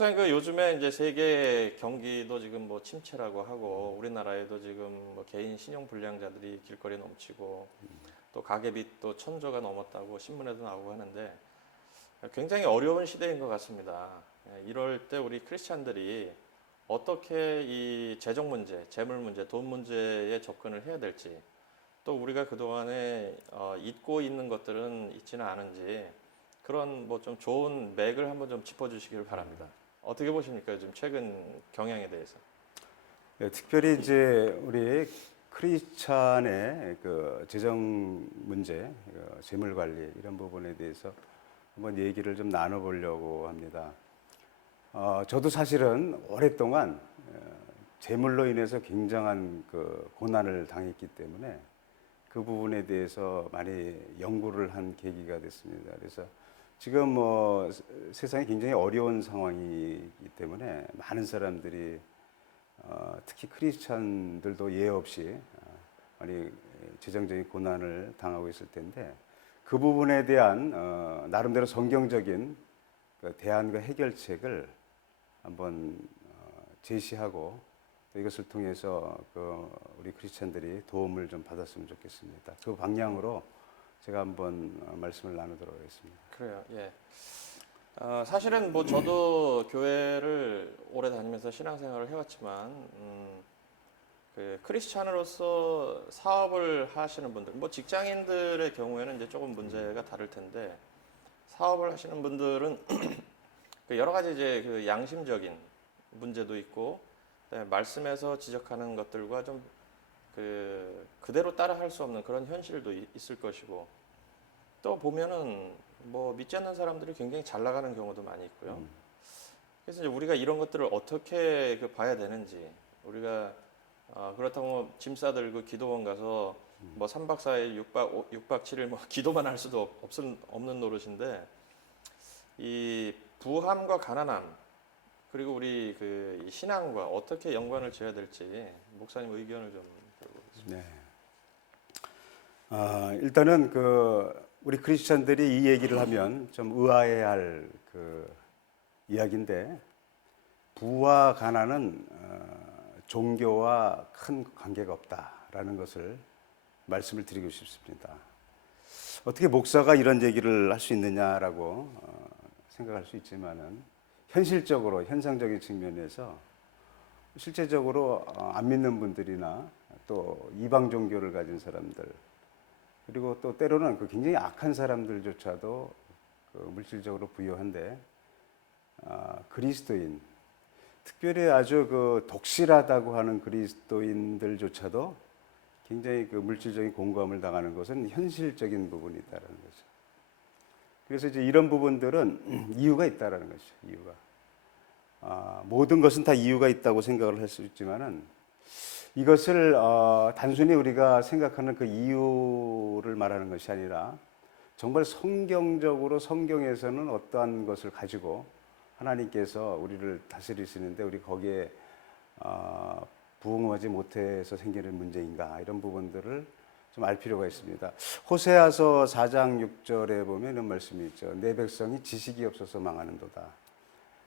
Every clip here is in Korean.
목사님 그 요즘에 이제 세계 경기도 지금 뭐 침체라고 하고 우리나라에도 지금 뭐 개인 신용 불량자들이 길거리에 넘치고 또 가계빚 또 1,000조가 넘었다고 신문에도 나오고 하는데 굉장히 어려운 시대인 것 같습니다. 이럴 때 우리 크리스찬들이 어떻게 이 재정 문제, 재물 문제, 돈 문제에 접근을 해야 될지 또 우리가 그동안에 잊고 있는 것들은 있지는 않은지 그런 뭐 좀 좋은 맥을 한번 좀 짚어주시길 바랍니다. 어떻게 보십니까? 요즘 최근 경향에 대해서. 네, 특별히 이제 우리 크리스찬의 그 재정 문제, 재물 관리 이런 부분에 대해서 한번 얘기를 좀 나눠보려고 합니다. 저도 사실은 오랫동안 재물로 인해서 굉장한 그 고난을 당했기 때문에 그 부분에 대해서 많이 연구를 한 계기가 됐습니다. 그래서 지금 뭐 세상이 굉장히 어려운 상황이기 때문에 많은 사람들이 특히 크리스찬들도 예 없이 많이 재정적인 고난을 당하고 있을 텐데 그 부분에 대한 나름대로 성경적인 그 대안과 해결책을 한번 제시하고 또 이것을 통해서 그 우리 크리스찬들이 도움을 좀 받았으면 좋겠습니다. 그 방향으로 제가 한번 말씀을 나누도록 하겠습니다. 그래요. 예. 사실은 뭐 저도 교회를 오래 다니면서 신앙생활을 해왔지만 그 크리스찬으로서 사업을 하시는 분들, 뭐 직장인들의 경우에는 이제 조금 문제가 다를 텐데 사업을 하시는 분들은 그 여러 가지 이제 그 양심적인 문제도 있고 말씀에서 지적하는 것들과 좀 그대로 따라 할 수 없는 그런 현실도 있을 것이고 또 보면은 뭐 믿지 않는 사람들이 굉장히 잘 나가는 경우도 많이 있고요. 그래서 이제 우리가 이런 것들을 어떻게 봐야 되는지 우리가 그렇다고 짐 싸들고 기도원 가서 뭐 3박 4일 6박 7일 뭐 기도만 할 수도 없는 노릇인데 이 부함과 가난함 그리고 우리 그 신앙과 어떻게 연관을 지어야 될지 목사님 의견을 좀 들어보겠습니다. 네. 일단은 우리 크리스천들이 이 얘기를 하면 좀 의아해야 할 그 이야기인데 부와 가난은 종교와 큰 관계가 없다라는 것을 말씀을 드리고 싶습니다. 어떻게 목사가 이런 얘기를 할 수 있느냐라고 생각할 수 있지만은 현실적으로 현상적인 측면에서 실제적으로 안 믿는 분들이나 또 이방 종교를 가진 사람들 그리고 또 때로는 그 굉장히 악한 사람들조차도 그 물질적으로 부유한데 그리스도인 특별히 아주 그 독실하다고 하는 그리스도인들조차도 굉장히 그 물질적인 공감을 당하는 것은 현실적인 부분이다라는 거죠. 그래서 이제 이런 부분들은 이유가 있다라는 것이죠. 이유가 모든 것은 다 이유가 있다고 생각을 할 수 있지만은 이것을 단순히 우리가 생각하는 그 이유를 말하는 것이 아니라 정말 성경적으로 성경에서는 어떠한 것을 가지고 하나님께서 우리를 다스리시는데 우리 거기에 부응하지 못해서 생기는 문제인가 이런 부분들을 좀 알 필요가 있습니다. 호세아서 4장 6절에 보면 이런 말씀이 있죠. 내 백성이 지식이 없어서 망하는도다.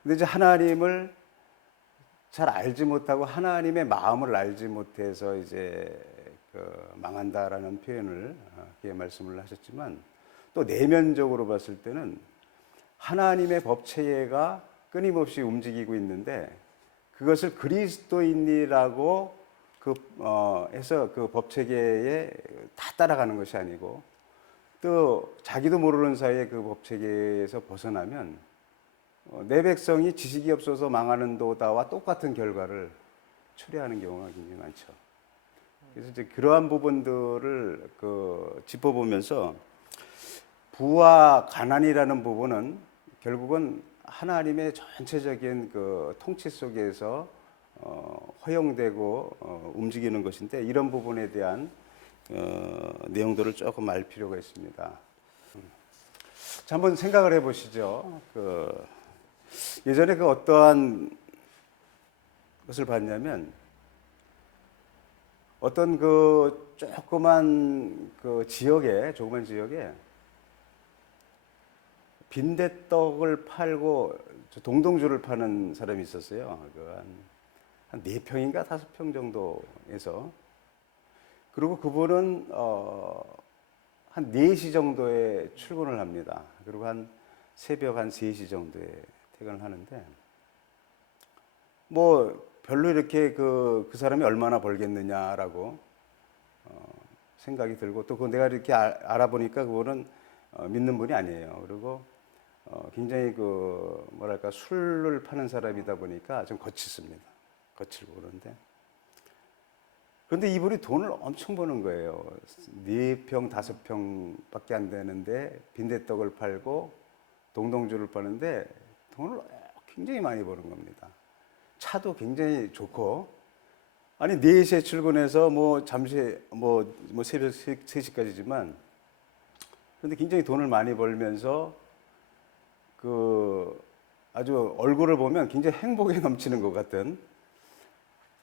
근데 이제 하나님을 잘 알지 못하고 하나님의 마음을 알지 못해서 이제 망한다라는 표현을 말씀을 하셨지만 또 내면적으로 봤을 때는 하나님의 법 체계가 끊임없이 움직이고 있는데 그것을 그리스도인이라고 해서 그 법 체계에 다 따라가는 것이 아니고 또 자기도 모르는 사이에 그 법 체계에서 벗어나면 내 백성이 지식이 없어서 망하는 도다와 똑같은 결과를 초래하는 경우가 굉장히 많죠. 그래서 이제 그러한 부분들을 짚어보면서 부와 가난이라는 부분은 결국은 하나님의 전체적인 그 통치 속에서 허용되고 움직이는 것인데 이런 부분에 대한 내용들을 조금 알 필요가 있습니다. 자, 한번 생각을 해보시죠. 예전에 어떠한 것을 봤냐면 어떤 조그만 지역에 빈대떡을 팔고 동동주를 파는 사람이 있었어요. 한 4평인가 5평 정도에서. 그리고 그분은 한 4시 정도에 출근을 합니다. 그리고 한 새벽 한 3시 정도에 퇴근을 하는데, 뭐 별로 이렇게 그 사람이 얼마나 벌겠느냐라고 생각이 들고, 또 그 내가 이렇게 알아보니까 그거는 믿는 분이 아니에요. 그리고 굉장히 그 뭐랄까 술을 파는 사람이다 보니까 좀 거칠습니다. 거칠고 그런데 이분이 돈을 엄청 버는 거예요. 4평, 5평밖에 안 되는데 빈대떡을 팔고 동동주를 파는데 돈을 굉장히 많이 버는 겁니다. 차도 굉장히 좋고, 아니 4시에 출근해서 뭐 잠시 뭐 새벽 3시까지지만, 그런데 굉장히 돈을 많이 벌면서 그 아주 얼굴을 보면 굉장히 행복에 넘치는 것 같은,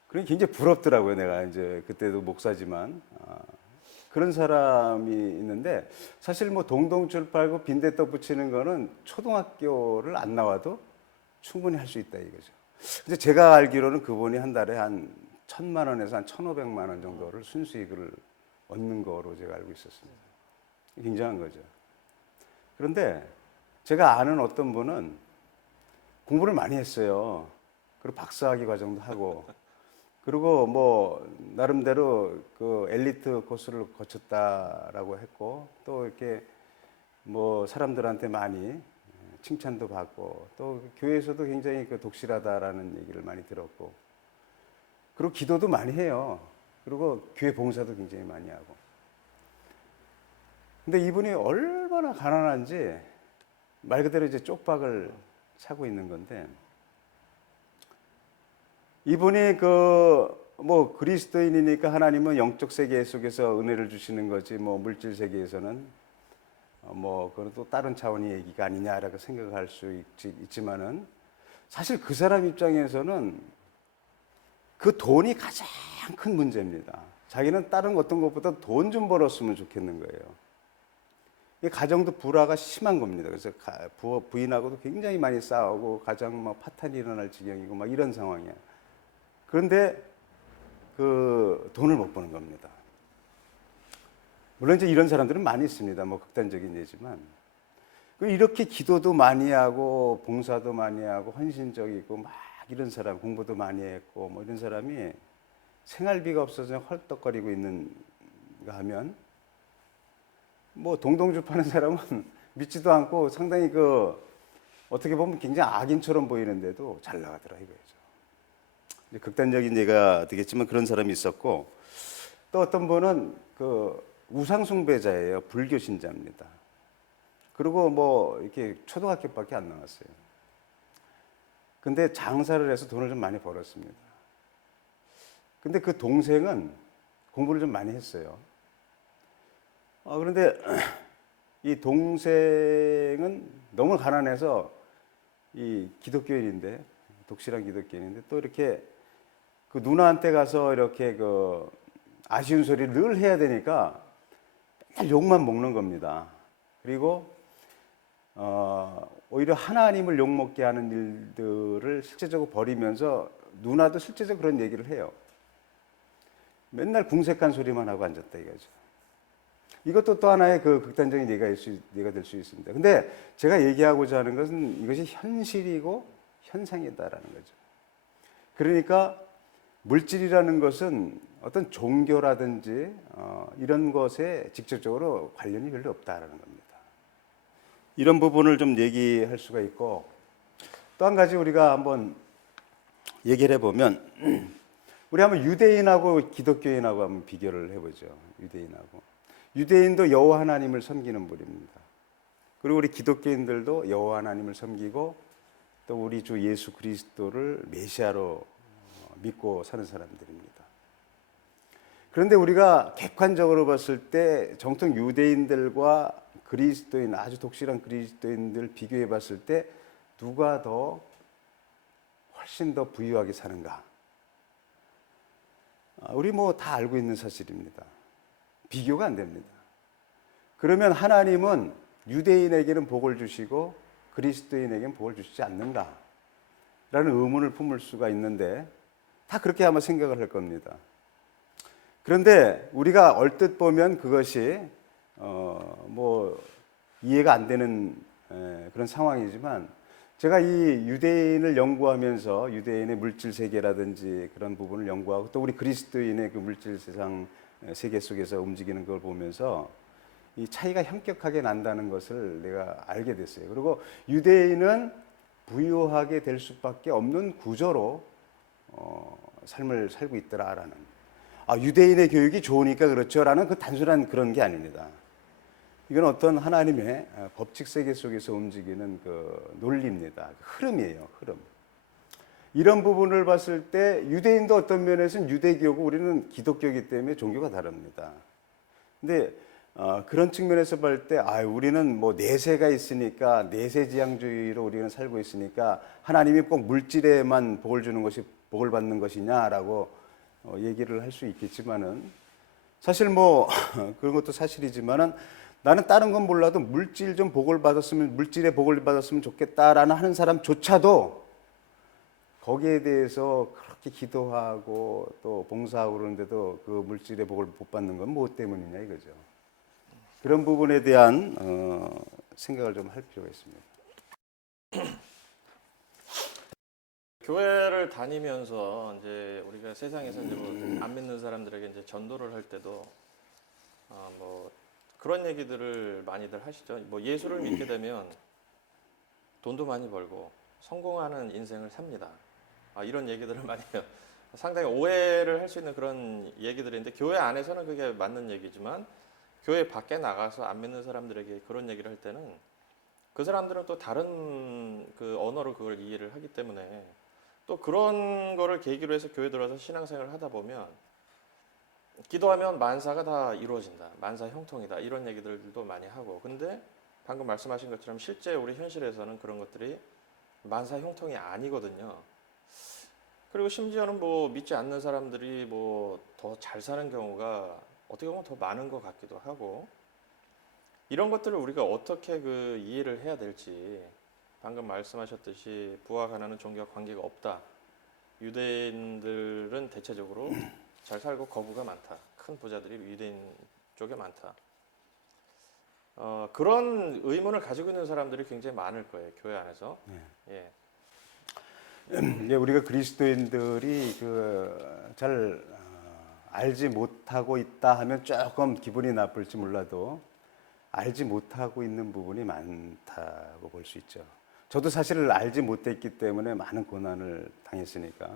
그게 굉장히 부럽더라고요. 내가 이제 그때도 목사지만 그런 사람이 있는데, 사실 뭐 동동줄 팔고 빈대떡 붙이는 거는 초등학교를 안 나와도 충분히 할 수 있다 이거죠. 근데 제가 알기로는 그분이 한 달에 한 1,000만 원에서 한 1,500만 원 정도를 순수익을 얻는 거로 제가 알고 있었습니다. 굉장한 거죠. 그런데 제가 아는 어떤 분은 공부를 많이 했어요. 그리고 박사학위 과정도 하고, 그리고 뭐 나름대로 그 엘리트 코스를 거쳤다라고 했고, 또 이렇게 뭐 사람들한테 많이 칭찬도 받고, 또 교회에서도 굉장히 그 독실하다라는 얘기를 많이 들었고, 그리고 기도도 많이 해요. 그리고 교회 봉사도 굉장히 많이 하고. 근데 이분이 얼마나 가난한지 말 그대로 이제 쪽박을 차고 있는 건데, 이분이 뭐 그리스도인이니까 하나님은 영적 세계 속에서 은혜를 주시는 거지, 뭐 물질 세계에서는 뭐 그건 또 다른 차원의 얘기가 아니냐라고 생각할 수 있지만은, 사실 그 사람 입장에서는 그 돈이 가장 큰 문제입니다. 자기는 다른 어떤 것보다 돈 좀 벌었으면 좋겠는 거예요. 가정도 불화가 심한 겁니다. 그래서 부인하고도 굉장히 많이 싸우고, 가정 막 파탄이 일어날 지경이고 막 이런 상황이에요. 그런데 그 돈을 못 버는 겁니다. 물론 이제 이런 사람들은 많이 있습니다. 뭐 극단적인 예지만, 이렇게 기도도 많이 하고 봉사도 많이 하고 헌신적이고 막 이런 사람, 공부도 많이 했고 뭐 이런 사람이 생활비가 없어서 헐떡거리고 있는가 하면, 뭐 동동주 파는 사람은 믿지도 않고 상당히 어떻게 보면 굉장히 악인처럼 보이는데도 잘 나가더라 이거죠. 극단적인 예가 되겠지만 그런 사람이 있었고, 또 어떤 분은 우상 숭배자예요. 불교 신자입니다. 그리고 뭐 이렇게 초등학교밖에 안 나왔어요. 근데 장사를 해서 돈을 좀 많이 벌었습니다. 근데 그 동생은 공부를 좀 많이 했어요. 그런데 이 동생은 너무 가난해서, 이 기독교인인데, 독실한 기독교인인데, 또 이렇게 그 누나한테 가서 이렇게 아쉬운 소리를 늘 해야 되니까 맨날 욕만 먹는 겁니다. 그리고 오히려 하나님을 욕먹게 하는 일들을 실제적으로 벌이면서 누나도 실제적으로 그런 얘기를 해요. 맨날 궁색한 소리만 하고 앉았다 이거죠. 이것도 또 하나의 극단적인 예가 될 수 있습니다. 근데 제가 얘기하고자 하는 것은 이것이 현실이고 현상이다라는 거죠. 그러니까 물질이라는 것은 어떤 종교라든지 이런 것에 직접적으로 관련이 별로 없다라는 겁니다. 이런 부분을 좀 얘기할 수가 있고, 또 한 가지 우리가 한번 얘기를 해보면, 우리 한번 유대인하고 기독교인하고 한번 비교를 해보죠. 유대인도 여호와 하나님을 섬기는 분입니다. 그리고 우리 기독교인들도 여호와 하나님을 섬기고, 또 우리 주 예수 그리스도를 메시아로 믿고 사는 사람들입니다. 그런데 우리가 객관적으로 봤을 때 정통 유대인들과 그리스도인, 아주 독실한 그리스도인들 비교해 봤을 때 누가 훨씬 더 부유하게 사는가? 우리 뭐 다 알고 있는 사실입니다. 비교가 안 됩니다. 그러면 하나님은 유대인에게는 복을 주시고 그리스도인에게는 복을 주시지 않는가? 라는 의문을 품을 수가 있는데 다 그렇게 아마 생각을 할 겁니다. 그런데 우리가 얼뜻 보면 그것이 뭐 이해가 안 되는 그런 상황이지만 제가 이 유대인을 연구하면서 유대인의 물질 세계라든지 그런 부분을 연구하고 또 우리 그리스도인의 그 물질 세상 세계 속에서 움직이는 걸 보면서 이 차이가 현격하게 난다는 것을 내가 알게 됐어요. 그리고 유대인은 부유하게 될 수밖에 없는 구조로 삶을 살고 있더라라는. 유대인의 교육이 좋으니까 그렇죠라는 그 단순한 그런 게 아닙니다. 이건 어떤 하나님의 법칙 세계 속에서 움직이는 그 논리입니다. 흐름이에요, 흐름. 이런 부분을 봤을 때 유대인도 어떤 면에서는 유대교고 우리는 기독교이기 때문에 종교가 다릅니다. 근데 그런 측면에서 볼 때 우리는 뭐 내세가 있으니까 내세지향주의로 우리는 살고 있으니까 하나님이 꼭 물질에만 복을 주는 것이 복을 받는 것이냐라고 얘기를 할 수 있겠지만은 사실 뭐 그런 것도 사실이지만은 나는 다른 건 몰라도 물질에 복을 받았으면 좋겠다라는 하는 사람조차도 거기에 대해서 그렇게 기도하고 또 봉사하고 그러는데도 그 물질의 복을 못 받는 건 뭐 때문이냐 이거죠. 그런 부분에 대한 생각을 좀 할 필요가 있습니다. 교회를 다니면서 이제 우리가 세상에서 이제 뭐 안 믿는 사람들에게 이제 전도를 할 때도 뭐 그런 얘기들을 많이들 하시죠. 뭐 예수를 믿게 되면 돈도 많이 벌고 성공하는 인생을 삽니다. 이런 얘기들을 많이 해요. 상당히 오해를 할 수 있는 그런 얘기들인데 교회 안에서는 그게 맞는 얘기지만 교회 밖에 나가서 안 믿는 사람들에게 그런 얘기를 할 때는 그 사람들은 또 다른 그 언어로 그걸 이해를 하기 때문에 또 그런 거를 계기로 해서 교회 들어와서 신앙생활을 하다 보면 기도하면 만사가 다 이루어진다. 만사 형통이다. 이런 얘기들도 많이 하고. 근데 방금 말씀하신 것처럼 실제 우리 현실에서는 그런 것들이 만사 형통이 아니거든요. 그리고 심지어는 뭐 믿지 않는 사람들이 뭐 더 잘 사는 경우가 어떻게 보면 더 많은 것 같기도 하고. 이런 것들을 우리가 어떻게 그 이해를 해야 될지 방금 말씀하셨듯이 부와 가난은 종교와 관계가 없다. 유대인들은 대체적으로 잘 살고 거부가 많다. 큰 부자들이 유대인 쪽에 많다. 그런 의문을 가지고 있는 사람들이 굉장히 많을 거예요. 교회 안에서. 예. 이제 우리가 그리스도인들이 잘 알지 못하고 있다 하면 조금 기분이 나쁠지 몰라도 알지 못하고 있는 부분이 많다고 볼 수 있죠. 저도 사실 알지 못했기 때문에 많은 고난을 당했으니까.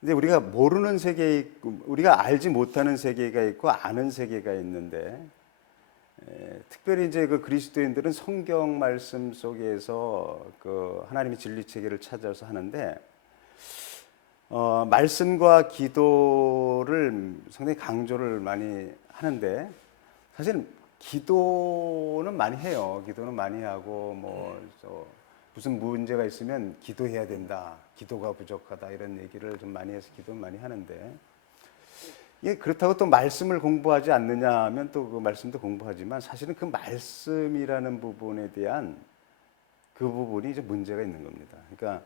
근데 우리가 모르는 세계에 있고, 우리가 알지 못하는 세계가 있고 아는 세계가 있는데, 특별히 이제 그 그리스도인들은 성경 말씀 속에서 그 하나님의 진리 체계를 찾아서 하는데, 말씀과 기도를 상당히 강조를 많이 하는데, 사실 기도는 많이 해요. 기도는 많이 하고, 무슨 문제가 있으면 기도해야 된다. 기도가 부족하다. 이런 얘기를 좀 많이 해서 기도는 많이 하는데, 그렇다고 또 말씀을 공부하지 않느냐 하면 또 그 말씀도 공부하지만 사실은 그 말씀이라는 부분에 대한 그 부분이 이제 문제가 있는 겁니다. 그러니까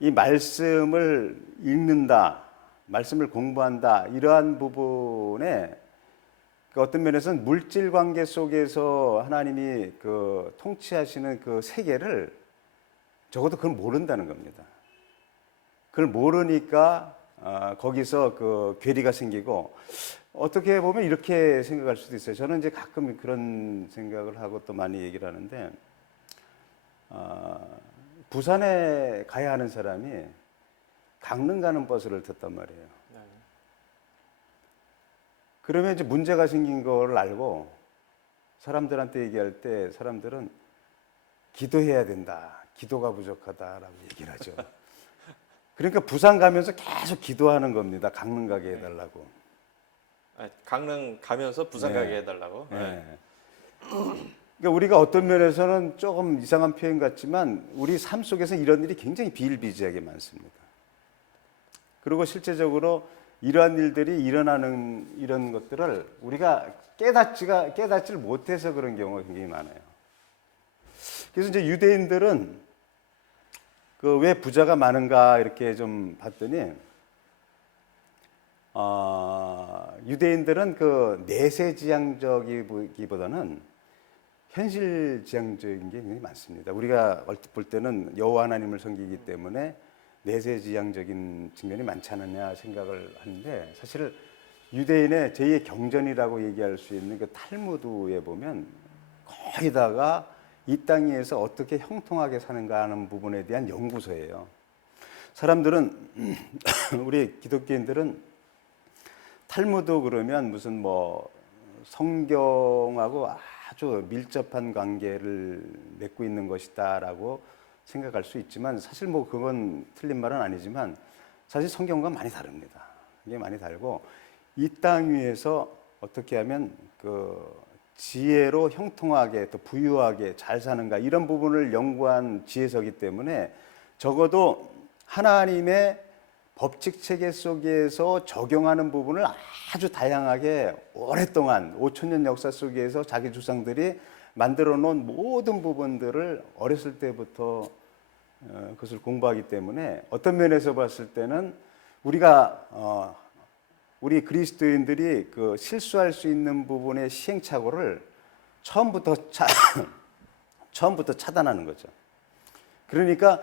이 말씀을 읽는다, 말씀을 공부한다, 이러한 부분에 그 어떤 면에서는 물질 관계 속에서 하나님이 그 통치하시는 그 세계를 적어도 그걸 모른다는 겁니다. 그걸 모르니까 거기서 그 괴리가 생기고 어떻게 보면 이렇게 생각할 수도 있어요. 저는 이제 가끔 그런 생각을 하고 또 많이 얘기를 하는데 부산에 가야 하는 사람이 강릉 가는 버스를 탔단 말이에요. 그러면 이제 문제가 생긴 걸 알고 사람들한테 얘기할 때 사람들은 기도해야 된다. 기도가 부족하다라고 얘기를 하죠. 그러니까 부산 가면서 계속 기도하는 겁니다. 강릉 가게 해달라고. 강릉 가면서 부산 가게 해달라고? 네. 그러니까 우리가 어떤 면에서는 조금 이상한 표현 같지만 우리 삶 속에서 이런 일이 굉장히 비일비재하게 많습니다. 그리고 실제적으로 이러한 일들이 일어나는 이런 것들을 우리가 깨닫지를 못해서 그런 경우가 굉장히 많아요. 그래서 이제 유대인들은 그 왜 부자가 많은가 이렇게 좀 봤더니 유대인들은 그 내세지향적이기보다는 현실지향적인 게 굉장히 많습니다. 우리가 얼핏 볼 때는 여호와 하나님을 섬기기 때문에 내세지향적인 측면이 많지 않느냐 생각을 하는데, 사실 유대인의 제2의 경전이라고 얘기할 수 있는 그 탈무드에 보면 거의 다가 이 땅 위에서 어떻게 형통하게 사는가 하는 부분에 대한 연구서예요. 사람들은 우리 기독교인들은 탈무드 그러면 무슨 뭐 성경하고 아주 밀접한 관계를 맺고 있는 것이다라고 생각할 수 있지만, 사실 뭐 그건 틀린 말은 아니지만 사실 성경과 많이 다릅니다. 이게 많이 다르고, 이 땅 위에서 어떻게 하면 그 지혜로 형통하게 또 부유하게 잘 사는가 이런 부분을 연구한 지혜서기 때문에 적어도 하나님의 법칙 체계 속에서 적용하는 부분을 아주 다양하게 오랫동안 5,000년 역사 속에서 자기 조상들이 만들어 놓은 모든 부분들을 어렸을 때부터 그것을 공부하기 때문에 어떤 면에서 봤을 때는 우리가 우리 그리스도인들이 그 실수할 수 있는 부분의 시행착오를 처음부터 차단하는 거죠. 그러니까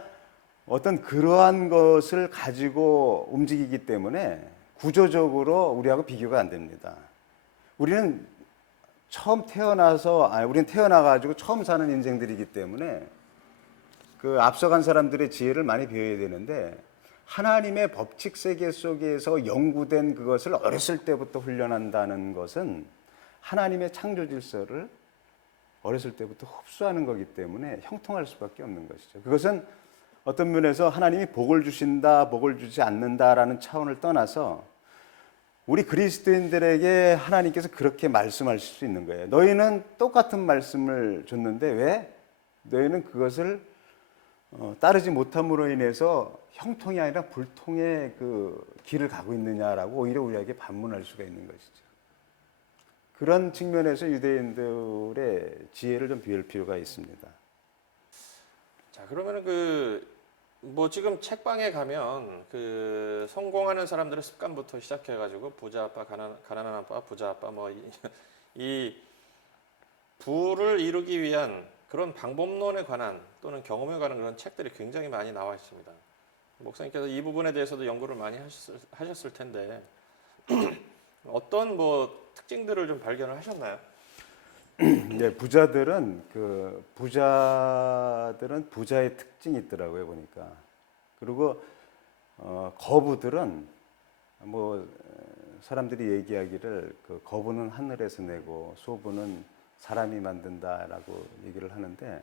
어떤 그러한 것을 가지고 움직이기 때문에 구조적으로 우리하고 비교가 안 됩니다. 우리는 우리는 태어나가지고 처음 사는 인생들이기 때문에 그 앞서간 사람들의 지혜를 많이 배워야 되는데, 하나님의 법칙 세계 속에서 연구된 그것을 어렸을 때부터 훈련한다는 것은 하나님의 창조 질서를 어렸을 때부터 흡수하는 거기 때문에 형통할 수밖에 없는 것이죠. 그것은 어떤 면에서 하나님이 복을 주신다, 복을 주지 않는다라는 차원을 떠나서 우리 그리스도인들에게 하나님께서 그렇게 말씀하실 수 있는 거예요. 너희는 똑같은 말씀을 줬는데 왜 너희는 그것을 따르지 못함으로 인해서 형통이 아니라 불통의 그 길을 가고 있느냐라고 오히려 우리에게 반문할 수가 있는 것이죠. 그런 측면에서 유대인들의 지혜를 좀 배울 필요가 있습니다. 자, 그러면은 뭐 지금 책방에 가면 그 성공하는 사람들의 습관부터 시작해가지고 부자 아빠, 가난한 아빠, 부자 아빠 뭐 이 부를 이루기 위한 그런 방법론에 관한 또는 경험에 관한 그런 책들이 굉장히 많이 나와 있습니다. 목사님께서 이 부분에 대해서도 연구를 많이 하셨을 텐데 어떤 뭐 특징들을 좀 발견을 하셨나요? 네, 부자들은 부자의 특징이 있더라고요, 보니까. 그리고 거부들은 뭐 사람들이 얘기하기를 그 거부는 하늘에서 내고 소부는 사람이 만든다라고 얘기를 하는데,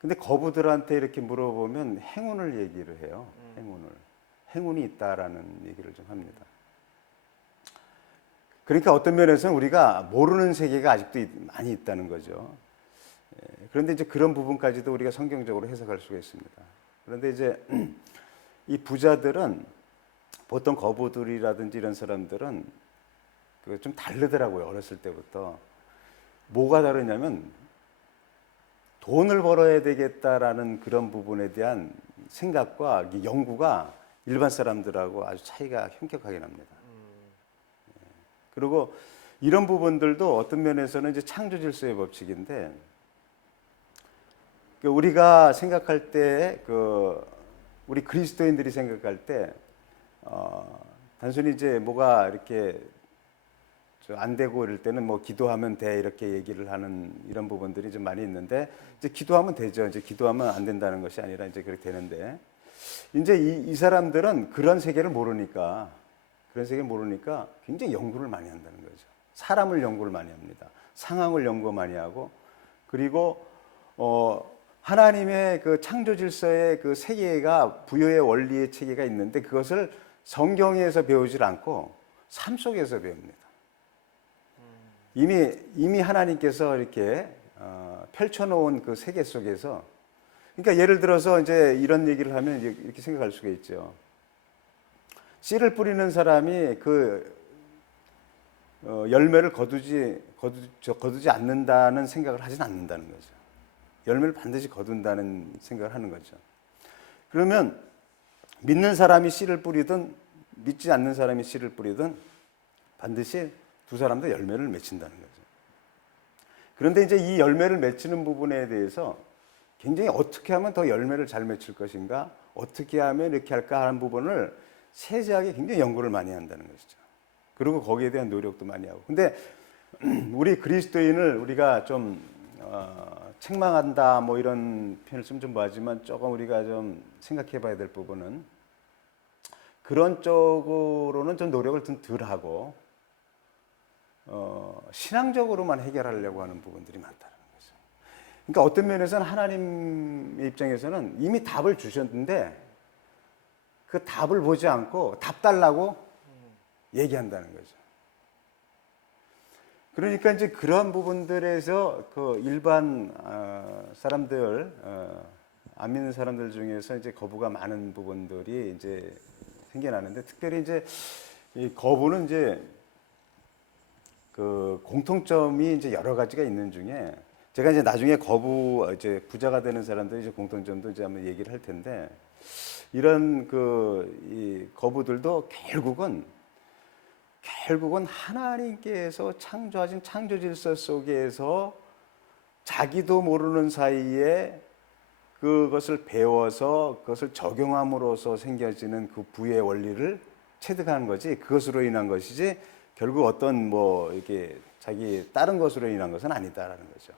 근데 거부들한테 이렇게 물어보면 행운을 얘기를 해요. 행운이 있다라는 얘기를 좀 합니다. 그러니까 어떤 면에서는 우리가 모르는 세계가 아직도 많이 있다는 거죠. 그런데 이제 그런 부분까지도 우리가 성경적으로 해석할 수가 있습니다. 그런데 이제 이 부자들은 보통 거부들이라든지 이런 사람들은 좀 다르더라고요. 어렸을 때부터. 뭐가 다르냐면 돈을 벌어야 되겠다라는 그런 부분에 대한 생각과 연구가 일반 사람들하고 아주 차이가 현격하게 납니다. 그리고 이런 부분들도 어떤 면에서는 이제 창조 질서의 법칙인데, 우리가 생각할 때 우리 그리스도인들이 생각할 때 단순히 이제 뭐가 이렇게 안 되고 이럴 때는 뭐 기도하면 돼 이렇게 얘기를 하는 이런 부분들이 좀 많이 있는데, 이제 기도하면 되죠. 이제 기도하면 안 된다는 것이 아니라 이제 그렇게 되는데, 이제 이 사람들은 그런 세계를 모르니까 굉장히 연구를 많이 한다는 거죠. 사람을 연구를 많이 합니다. 상황을 연구 많이 하고, 그리고 하나님의 그 창조 질서의 그 세계가 부여의 원리의 체계가 있는데 그것을 성경에서 배우질 않고 삶 속에서 배웁니다. 이미 하나님께서 이렇게 펼쳐놓은 그 세계 속에서, 그러니까 예를 들어서 이제 이런 얘기를 하면 이렇게 생각할 수가 있죠. 씨를 뿌리는 사람이 그 열매를 거두지 않는다는 생각을 하진 않는다는 거죠. 열매를 반드시 거둔다는 생각을 하는 거죠. 그러면 믿는 사람이 씨를 뿌리든 믿지 않는 사람이 씨를 뿌리든 반드시 두 사람도 열매를 맺힌다는 거죠. 그런데 이제 이 열매를 맺히는 부분에 대해서 굉장히 어떻게 하면 더 열매를 잘 맺힐 것인가, 어떻게 하면 이렇게 할까 하는 부분을 세세하게 굉장히 연구를 많이 한다는 것이죠. 그리고 거기에 대한 노력도 많이 하고. 근데 우리 그리스도인을 우리가 좀 책망한다 뭐 이런 표현을 쓰면 좀 뭐하지만 조금 우리가 좀 생각해 봐야 될 부분은 그런 쪽으로는 좀 노력을 좀 덜 하고 신앙적으로만 해결하려고 하는 부분들이 많다는 거죠. 그러니까 어떤 면에서는 하나님의 입장에서는 이미 답을 주셨는데 그 답을 보지 않고 답 달라고 얘기한다는 거죠. 그러니까 이제 그러한 부분들에서 그 일반 사람들 안 믿는 사람들 중에서 이제 거부가 많은 부분들이 이제 생겨나는데 특별히 이제 이 거부는 이제 그 공통점이 이제 여러 가지가 있는 중에 제가 이제 나중에 거부 이제 부자가 되는 사람들 이제 공통점도 이제 한번 얘기를 할 텐데 이런 이 거부들도 결국은 하나님께서 창조하신 창조 질서 속에서 자기도 모르는 사이에 그것을 배워서 그것을 적용함으로써 생겨지는 그 부의 원리를 체득하는 거지 그것으로 인한 것이지 결국 어떤 뭐 이렇게 자기 다른 것으로 인한 것은 아니다라는 거죠.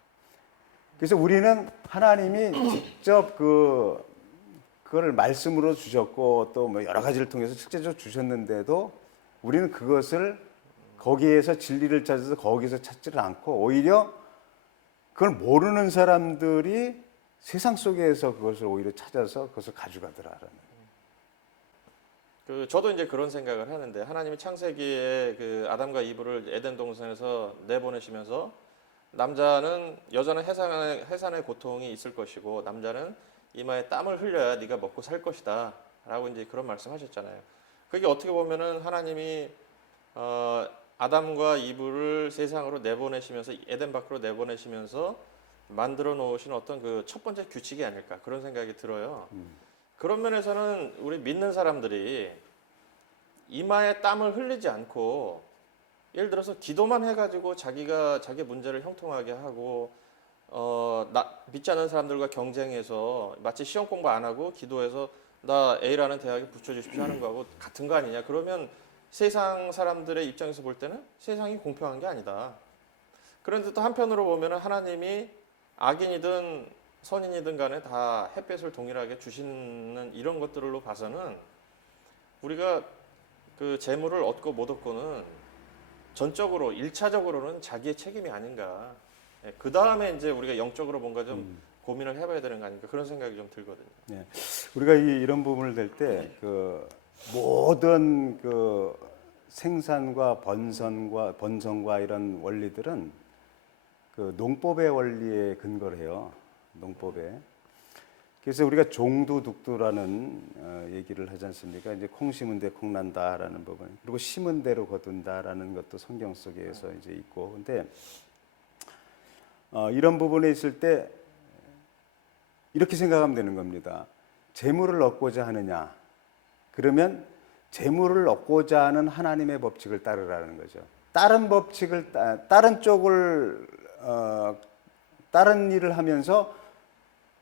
그래서 우리는 하나님이 직접 그거를 말씀으로 주셨고 또 뭐 여러 가지를 통해서 실제적으로 주셨는데도 우리는 그것을 거기에서 진리를 찾아서 거기서 찾지를 않고 오히려 그걸 모르는 사람들이 세상 속에서 그것을 오히려 찾아서 그것을 가져가더라라는. 저도 이제 그런 생각을 하는데 하나님이 창세기에 그 아담과 이브를 에덴 동산에서 내보내시면서 남자는 여자는 해산의 고통이 있을 것이고 남자는 이마에 땀을 흘려야 네가 먹고 살 것이다라고 이제 그런 말씀하셨잖아요. 그게 어떻게 보면은 하나님이 아담과 이브를 세상으로 내보내시면서 에덴 밖으로 내보내시면서 만들어 놓으신 어떤 그 첫 번째 규칙이 아닐까 그런 생각이 들어요. 그런 면에서는 우리 믿는 사람들이 이마에 땀을 흘리지 않고 예를 들어서 기도만 해가지고 자기가 자기 문제를 형통하게 하고 믿지 않는 사람들과 경쟁해서 마치 시험 공부 안 하고 기도해서 나 A라는 대학에 붙여주십시오 하는 거하고 같은 거 아니냐. 그러면 세상 사람들의 입장에서 볼 때는 세상이 공평한 게 아니다. 그런데 또 한편으로 보면 하나님이 악인이든 선인이든 간에 다 햇볕을 동일하게 주시는 이런 것들로 봐서는 우리가 그 재물을 얻고 못 얻고는 전적으로 1차적으로는 자기의 책임이 아닌가. 그 다음에 이제 우리가 영적으로 뭔가 좀 고민을 해봐야 되는 거 아닌가 그런 생각이 좀 들거든요. 네. 우리가 이런 부분을 될 때 그 모든 그 생산과 번성과 이런 원리들은 그 농법의 원리에 근거를 해요. 농법에. 그래서 우리가 종두둑두라는 얘기를 하지 않습니까? 이제 콩 심은 데 콩 난다라는 부분. 그리고 심은 대로 거둔다라는 것도 성경 속에서 이제 있고. 근데 이런 부분에 있을 때 이렇게 생각하면 되는 겁니다. 재물을 얻고자 하느냐? 그러면 재물을 얻고자 하는 하나님의 법칙을 따르라는 거죠. 다른 쪽을 다른 일을 하면서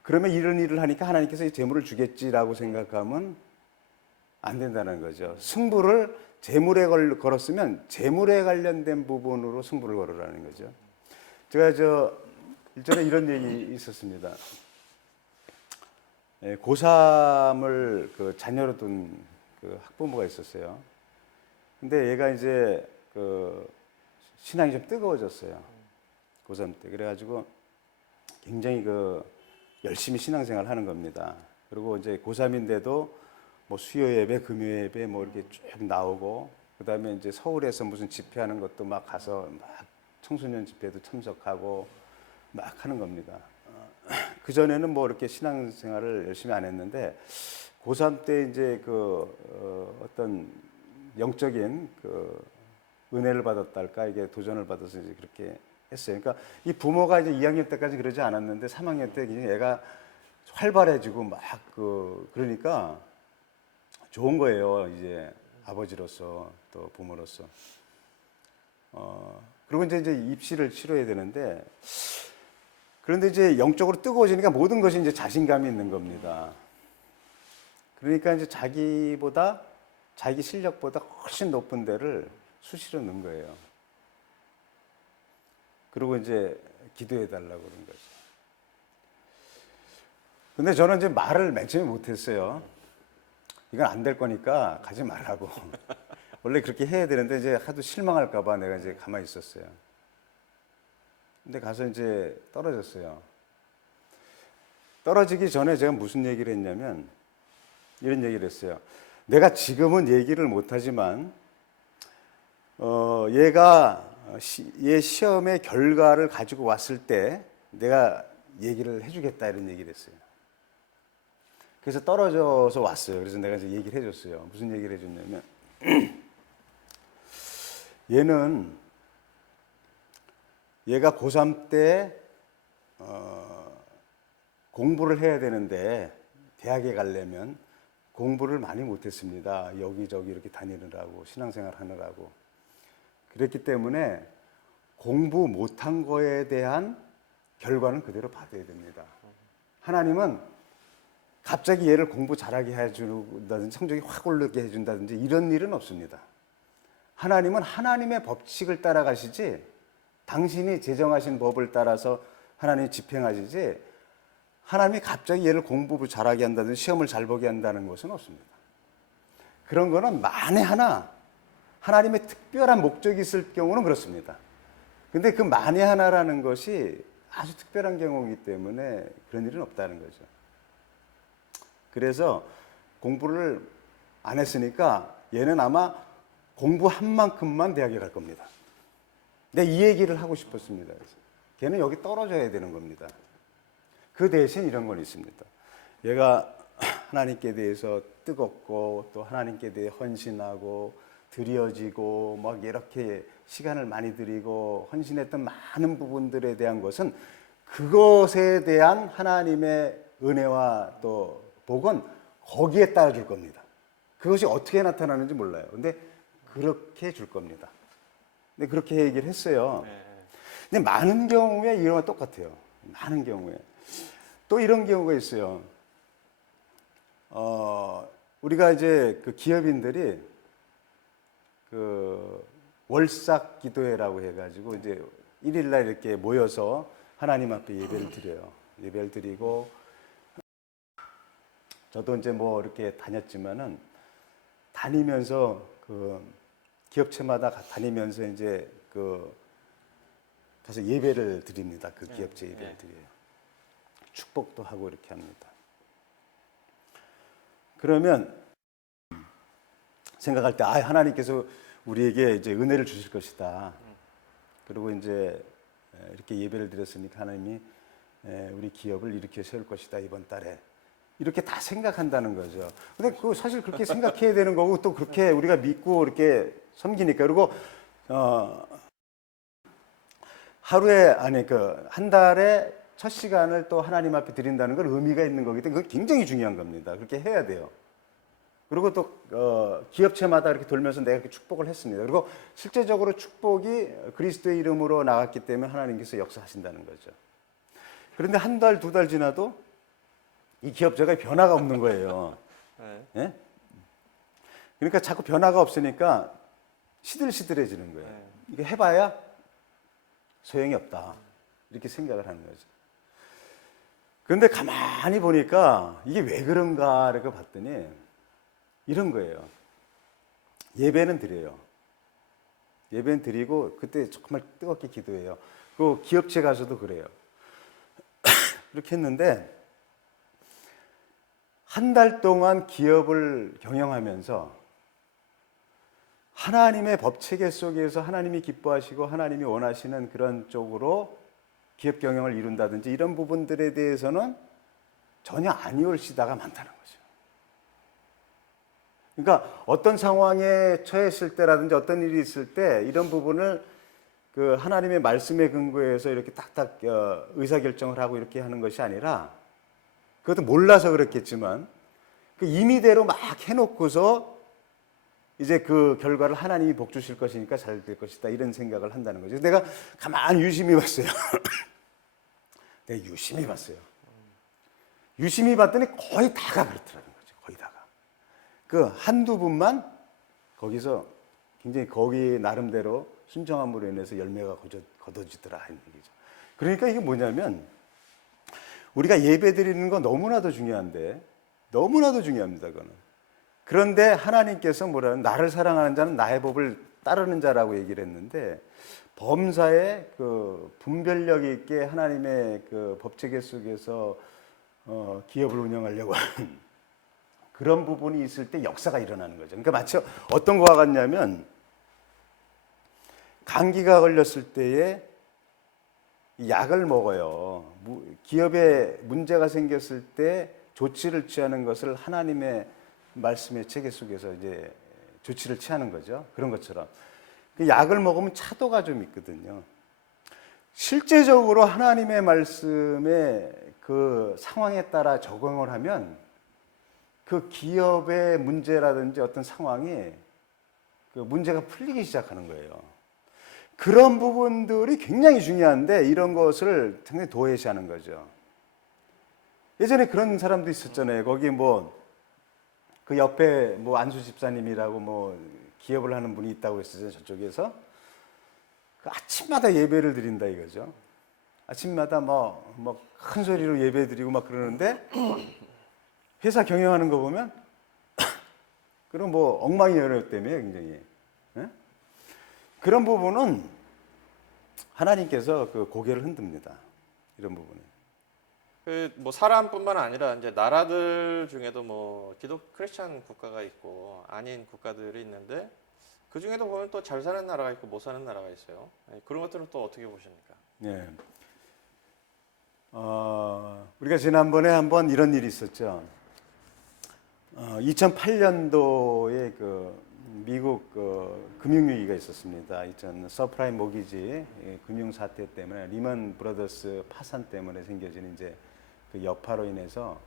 그러면 이런 일을 하니까 하나님께서 이 재물을 주겠지라고 생각하면 안 된다는 거죠. 승부를 재물에 걸었으면 재물에 관련된 부분으로 승부를 걸으라는 거죠. 제가 일전에 이런 얘기 있었습니다. 고3을 그 자녀로 둔 그 학부모가 있었어요. 근데 얘가 이제 그 신앙이 좀 뜨거워졌어요. 고3 때. 그래가지고 굉장히 열심히 신앙생활 하는 겁니다. 그리고 이제 고3인데도 뭐 수요 예배, 금요 예배 뭐 이렇게 쭉 나오고, 그 다음에 이제 서울에서 무슨 집회하는 것도 막 가서 막 청소년 집회도 참석하고 막 하는 겁니다. 그 전에는 뭐 이렇게 신앙생활을 열심히 안 했는데, 고3 때 이제 어떤 영적인 그 은혜를 받았달까 이게 도전을 받아서 이제 그렇게 했어요. 그러니까 이 부모가 이제 2학년 때까지 그러지 않았는데 3학년 때 이제 애가 활발해지고 막 그러니까 좋은 거예요. 이제 아버지로서 또 부모로서. 그리고 이제 입시를 치러야 되는데 그런데 이제 영적으로 뜨거워지니까 모든 것이 이제 자신감이 있는 겁니다. 그러니까 이제 자기 실력보다 훨씬 높은 데를 수시로 넣은 거예요. 그리고 이제 기도해 달라고 그런 거죠. 근데 저는 이제 말을 맨 처음에 못했어요. 이건 안 될 거니까 가지 말라고. 원래 그렇게 해야 되는데 이제 하도 실망할까봐 내가 이제 가만히 있었어요. 근데 가서 이제 떨어졌어요. 떨어지기 전에 제가 무슨 얘기를 했냐면 이런 얘기를 했어요. 내가 지금은 얘기를 못하지만 얘 시험의 결과를 가지고 왔을 때 내가 얘기를 해주겠다 이런 얘기를 했어요. 그래서 떨어져서 왔어요. 그래서 내가 이제 얘기를 해줬어요. 무슨 얘기를 해줬냐면 얘가 고3 때 공부를 해야 되는데 대학에 가려면 공부를 많이 못했습니다. 여기저기 이렇게 다니느라고 신앙생활 하느라고. 그랬기 때문에 공부 못한 거에 대한 결과는 그대로 받아야 됩니다. 하나님은 갑자기 얘를 공부 잘하게 해준다든지 성적이 확 오르게 해준다든지 이런 일은 없습니다. 하나님은 하나님의 법칙을 따라가시지 당신이 제정하신 법을 따라서 하나님이 집행하시지 하나님이 갑자기 얘를 공부 잘하게 한다든지 시험을 잘 보게 한다는 것은 없습니다. 그런 거는 만에 하나 하나님의 특별한 목적이 있을 경우는 그렇습니다. 근데 그 만에 하나라는 것이 아주 특별한 경우이기 때문에 그런 일은 없다는 거죠. 그래서 공부를 안 했으니까 얘는 아마 공부한 만큼만 대학에 갈 겁니다. 내가 이 얘기를 하고 싶었습니다. 그래서 걔는 여기 떨어져야 되는 겁니다. 그 대신 이런 건 있습니다. 얘가 하나님께 대해서 뜨겁고 또 하나님께 대해 헌신하고 드려지고 막 이렇게 시간을 많이 들이고 헌신했던 많은 부분들에 대한 것은 그것에 대한 하나님의 은혜와 또 복은 거기에 따라줄 겁니다. 그것이 어떻게 나타나는지 몰라요. 근데 그렇게 줄 겁니다. 근데 그렇게 얘기를 했어요. 근데 많은 경우에 이런 거 똑같아요. 많은 경우에. 또 이런 경우가 있어요. 우리가 이제 그 기업인들이 그 월삭 기도회라고 해가지고 이제 일일날 이렇게 모여서 하나님 앞에 예배를 드려요. 예배를 드리고 저도 이제 뭐 이렇게 다녔지만은 다니면서 그 기업체마다 다니면서 이제 그 가서 예배를 드립니다. 그 기업체 예배를 드려요. 축복도 하고 이렇게 합니다. 그러면 생각할 때 하나님께서 우리에게 이제 은혜를 주실 것이다. 그리고 이제 이렇게 예배를 드렸으니까 하나님이 우리 기업을 일으켜 세울 것이다 이번 달에. 이렇게 다 생각한다는 거죠. 근데 그 사실 그렇게 생각해야 되는 거고 또 그렇게 우리가 믿고 이렇게 섬기니까. 그리고 하루에 한 달에 첫 시간을 또 하나님 앞에 드린다는 건 의미가 있는 거기 때문에 그건 굉장히 중요한 겁니다. 그렇게 해야 돼요. 그리고 또 기업체마다 이렇게 돌면서 내가 이렇게 축복을 했습니다. 그리고 실제적으로 축복이 그리스도의 이름으로 나갔기 때문에 하나님께서 역사하신다는 거죠. 그런데 한 달, 두 달 지나도 이 기업체가 변화가 없는 거예요. 예? 그러니까 자꾸 변화가 없으니까 시들시들해지는 거예요. 이거 해봐야 소용이 없다. 이렇게 생각을 하는 거죠. 그런데 가만히 보니까 이게 왜 그런가 이렇게 봤더니 이런 거예요. 예배는 드려요. 예배는 드리고 그때 정말 뜨겁게 기도해요. 그 기업체 가서도 그래요. 그렇게 했는데 한 달 동안 기업을 경영하면서 하나님의 법체계 속에서 하나님이 기뻐하시고 하나님이 원하시는 그런 쪽으로 기업 경영을 이룬다든지 이런 부분들에 대해서는 전혀 아니올시다가 많다는 거죠. 그러니까 어떤 상황에 처했을 때라든지 어떤 일이 있을 때 이런 부분을 그 하나님의 말씀에 근거해서 이렇게 딱딱 의사결정을 하고 이렇게 하는 것이 아니라, 그것도 몰라서 그렇겠지만 그 임의대로 막 해놓고서 이제 그 결과를 하나님이 복 주실 것이니까 잘 될 것이다 이런 생각을 한다는 거죠. 내가 가만히 유심히 봤어요. 내가 유심히 봤어요. 유심히 봤더니 거의 다가 그렇더라는 거죠. 거의 다가. 그 한두 분만 거기서 굉장히 거기 나름대로 순종함으로 인해서 열매가 거둬지더라 하는 얘기죠. 그러니까 이게 뭐냐면 우리가 예배 드리는 거 너무나도 중요한데, 너무나도 중요합니다. 그거는. 그런데 하나님께서 뭐라는, 나를 사랑하는 자는 나의 법을 따르는 자라고 얘기를 했는데, 범사에 그 분별력 있게 하나님의 그 법체계 속에서 기업을 운영하려고 하는 그런 부분이 있을 때 역사가 일어나는 거죠. 그러니까 마치 어떤 거와 같냐면, 감기가 걸렸을 때에 약을 먹어요. 기업에 문제가 생겼을 때 조치를 취하는 것을 하나님의 말씀의 체계 속에서 이제 조치를 취하는 거죠. 그런 것처럼. 그 약을 먹으면 차도가 좀 있거든요. 실제적으로 하나님의 말씀에 그 상황에 따라 적용을 하면 그 기업의 문제라든지 어떤 상황이 그 문제가 풀리기 시작하는 거예요. 그런 부분들이 굉장히 중요한데 이런 것을 상당히 도외시하는 거죠. 예전에 그런 사람도 있었잖아요. 거기 뭐 그 옆에 뭐 안수 집사님이라고 뭐 기업을 하는 분이 있다고 했었죠. 저쪽에서 그 아침마다 예배를 드린다 이거죠. 아침마다 뭐 큰 소리로 예배 드리고 막 그러는데 회사 경영하는 거 보면 그런 뭐 엉망이 열렸다며 굉장히. 예? 그런 부분은 하나님께서 그 고개를 흔듭니다. 이런 부분에. 그 뭐 사람뿐만 아니라 이제 나라들 중에도 뭐 기독 크리스찬 국가가 있고 아닌 국가들이 있는데 그 중에도 보면 또 잘 사는 나라가 있고 못 사는 나라가 있어요. 그런 것들은 또 어떻게 보십니까? 예. 우리가 지난번에 한번 이런 일이 있었죠. 2008년도에 그 미국 금융위기가 있었습니다. 서프라임 모기지 금융 사태 때문에 리먼 브라더스 파산 때문에 생겨진 이제 그 여파로 인해서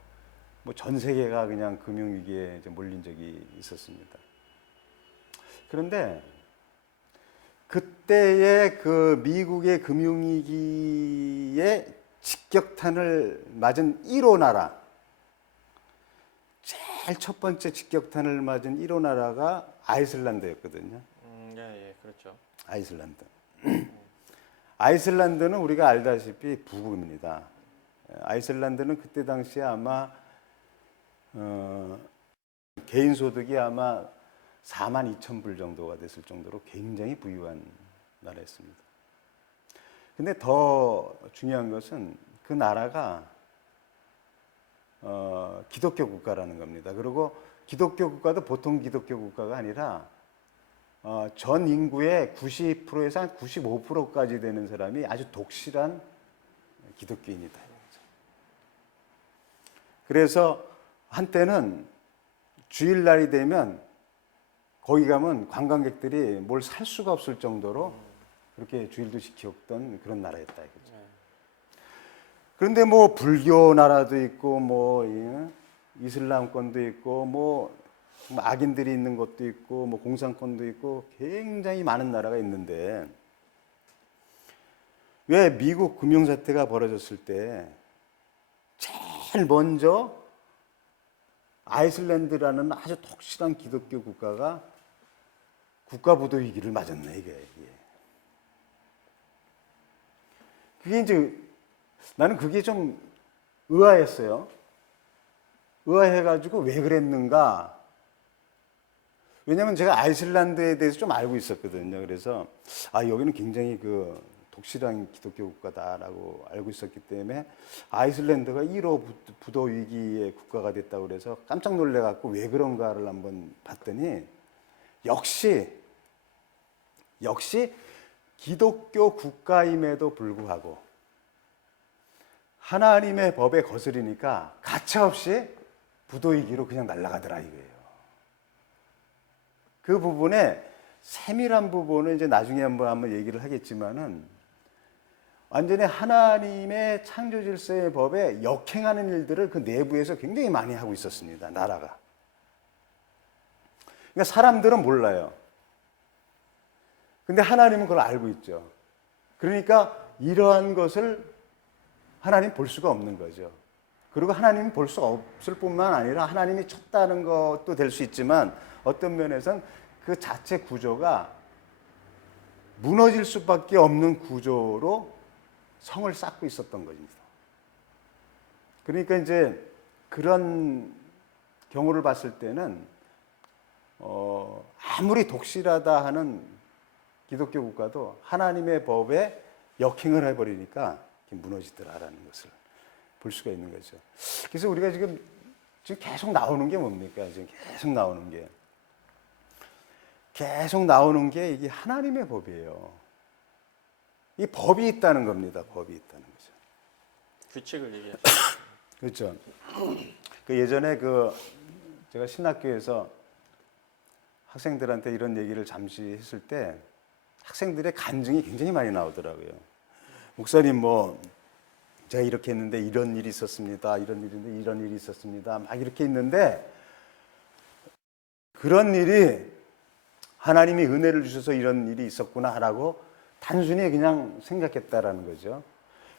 뭐 전 세계가 그냥 금융위기에 이제 몰린 적이 있었습니다. 그런데 그때의 그 미국의 금융위기에 직격탄을 맞은 1호 나라, 제일 첫 번째 직격탄을 맞은 1호 나라가 아이슬란드였거든요. 예, 그렇죠. 아이슬란드. 아이슬란드는 우리가 알다시피 부국입니다. 아이슬란드는 그때 당시에 아마 개인 소득이 아마 4만 2천 불 정도가 됐을 정도로 굉장히 부유한 나라였습니다. 근데 더 중요한 것은 그 나라가 기독교 국가라는 겁니다. 그리고 기독교 국가도 보통 기독교 국가가 아니라 전 인구의 90%에서 한 95%까지 되는 사람이 아주 독실한 기독교인이다. 그래서 한때는 주일날이 되면 거기 가면 관광객들이 뭘 살 수가 없을 정도로 그렇게 주일도 지켰던 그런 나라였다 이거죠. 그런데 뭐 불교 나라도 있고 뭐 이슬람권도 있고 뭐 악인들이 있는 것도 있고 뭐 공산권도 있고 굉장히 많은 나라가 있는데 왜 미국 금융 사태가 벌어졌을 때 제일 먼저 아이슬란드라는 아주 독실한 기독교 국가가 국가 부도 위기를 맞았네 이게. 그게 이제 나는 그게 좀 의아했어요. 의아해가지고 왜 그랬는가? 왜냐하면 제가 아이슬란드에 대해서 좀 알고 있었거든요. 그래서 여기는 굉장히 그 독실한 기독교 국가다라고 알고 있었기 때문에 아이슬란드가 1호 부도 위기의 국가가 됐다고 그래서 깜짝 놀래갖고 왜 그런가를 한번 봤더니 역시 기독교 국가임에도 불구하고 하나님의 법에 거스르니까 가차없이 부도 위기로 그냥 날아가더라 이거예요. 그 부분에 세밀한 부분은 이제 나중에 한번 얘기를 하겠지만은 완전히 하나님의 창조 질서의 법에 역행하는 일들을 그 내부에서 굉장히 많이 하고 있었습니다. 나라가. 그러니까 사람들은 몰라요. 근데 하나님은 그걸 알고 있죠. 그러니까 이러한 것을 하나님 볼 수가 없는 거죠. 그리고 하나님이 볼 수 없을 뿐만 아니라 하나님이 쳤다는 것도 될 수 있지만 어떤 면에서는 그 자체 구조가 무너질 수밖에 없는 구조로 성을 쌓고 있었던 것입니다. 그러니까 이제 그런 경우를 봤을 때는 아무리 독실하다 하는 기독교 국가도 하나님의 법에 역행을 해버리니까 무너지더라라는 것을 볼 수가 있는 거죠. 그래서 우리가 지금 계속 나오는 게 뭡니까? 지금 계속 나오는 게 이게 하나님의 법이에요. 이 법이 있다는 겁니다. 법이 있다는 거죠. 규칙을 얘기하시죠. 그렇죠. 예전에 제가 신학교에서 학생들한테 이런 얘기를 잠시 했을 때 학생들의 간증이 굉장히 많이 나오더라고요. 목사님 제가 이렇게 했는데 이런 일이 있었습니다. 이런 일이 있었습니다. 막 이렇게 있는데 그런 일이 하나님이 은혜를 주셔서 이런 일이 있었구나라고 단순히 그냥 생각했다라는 거죠.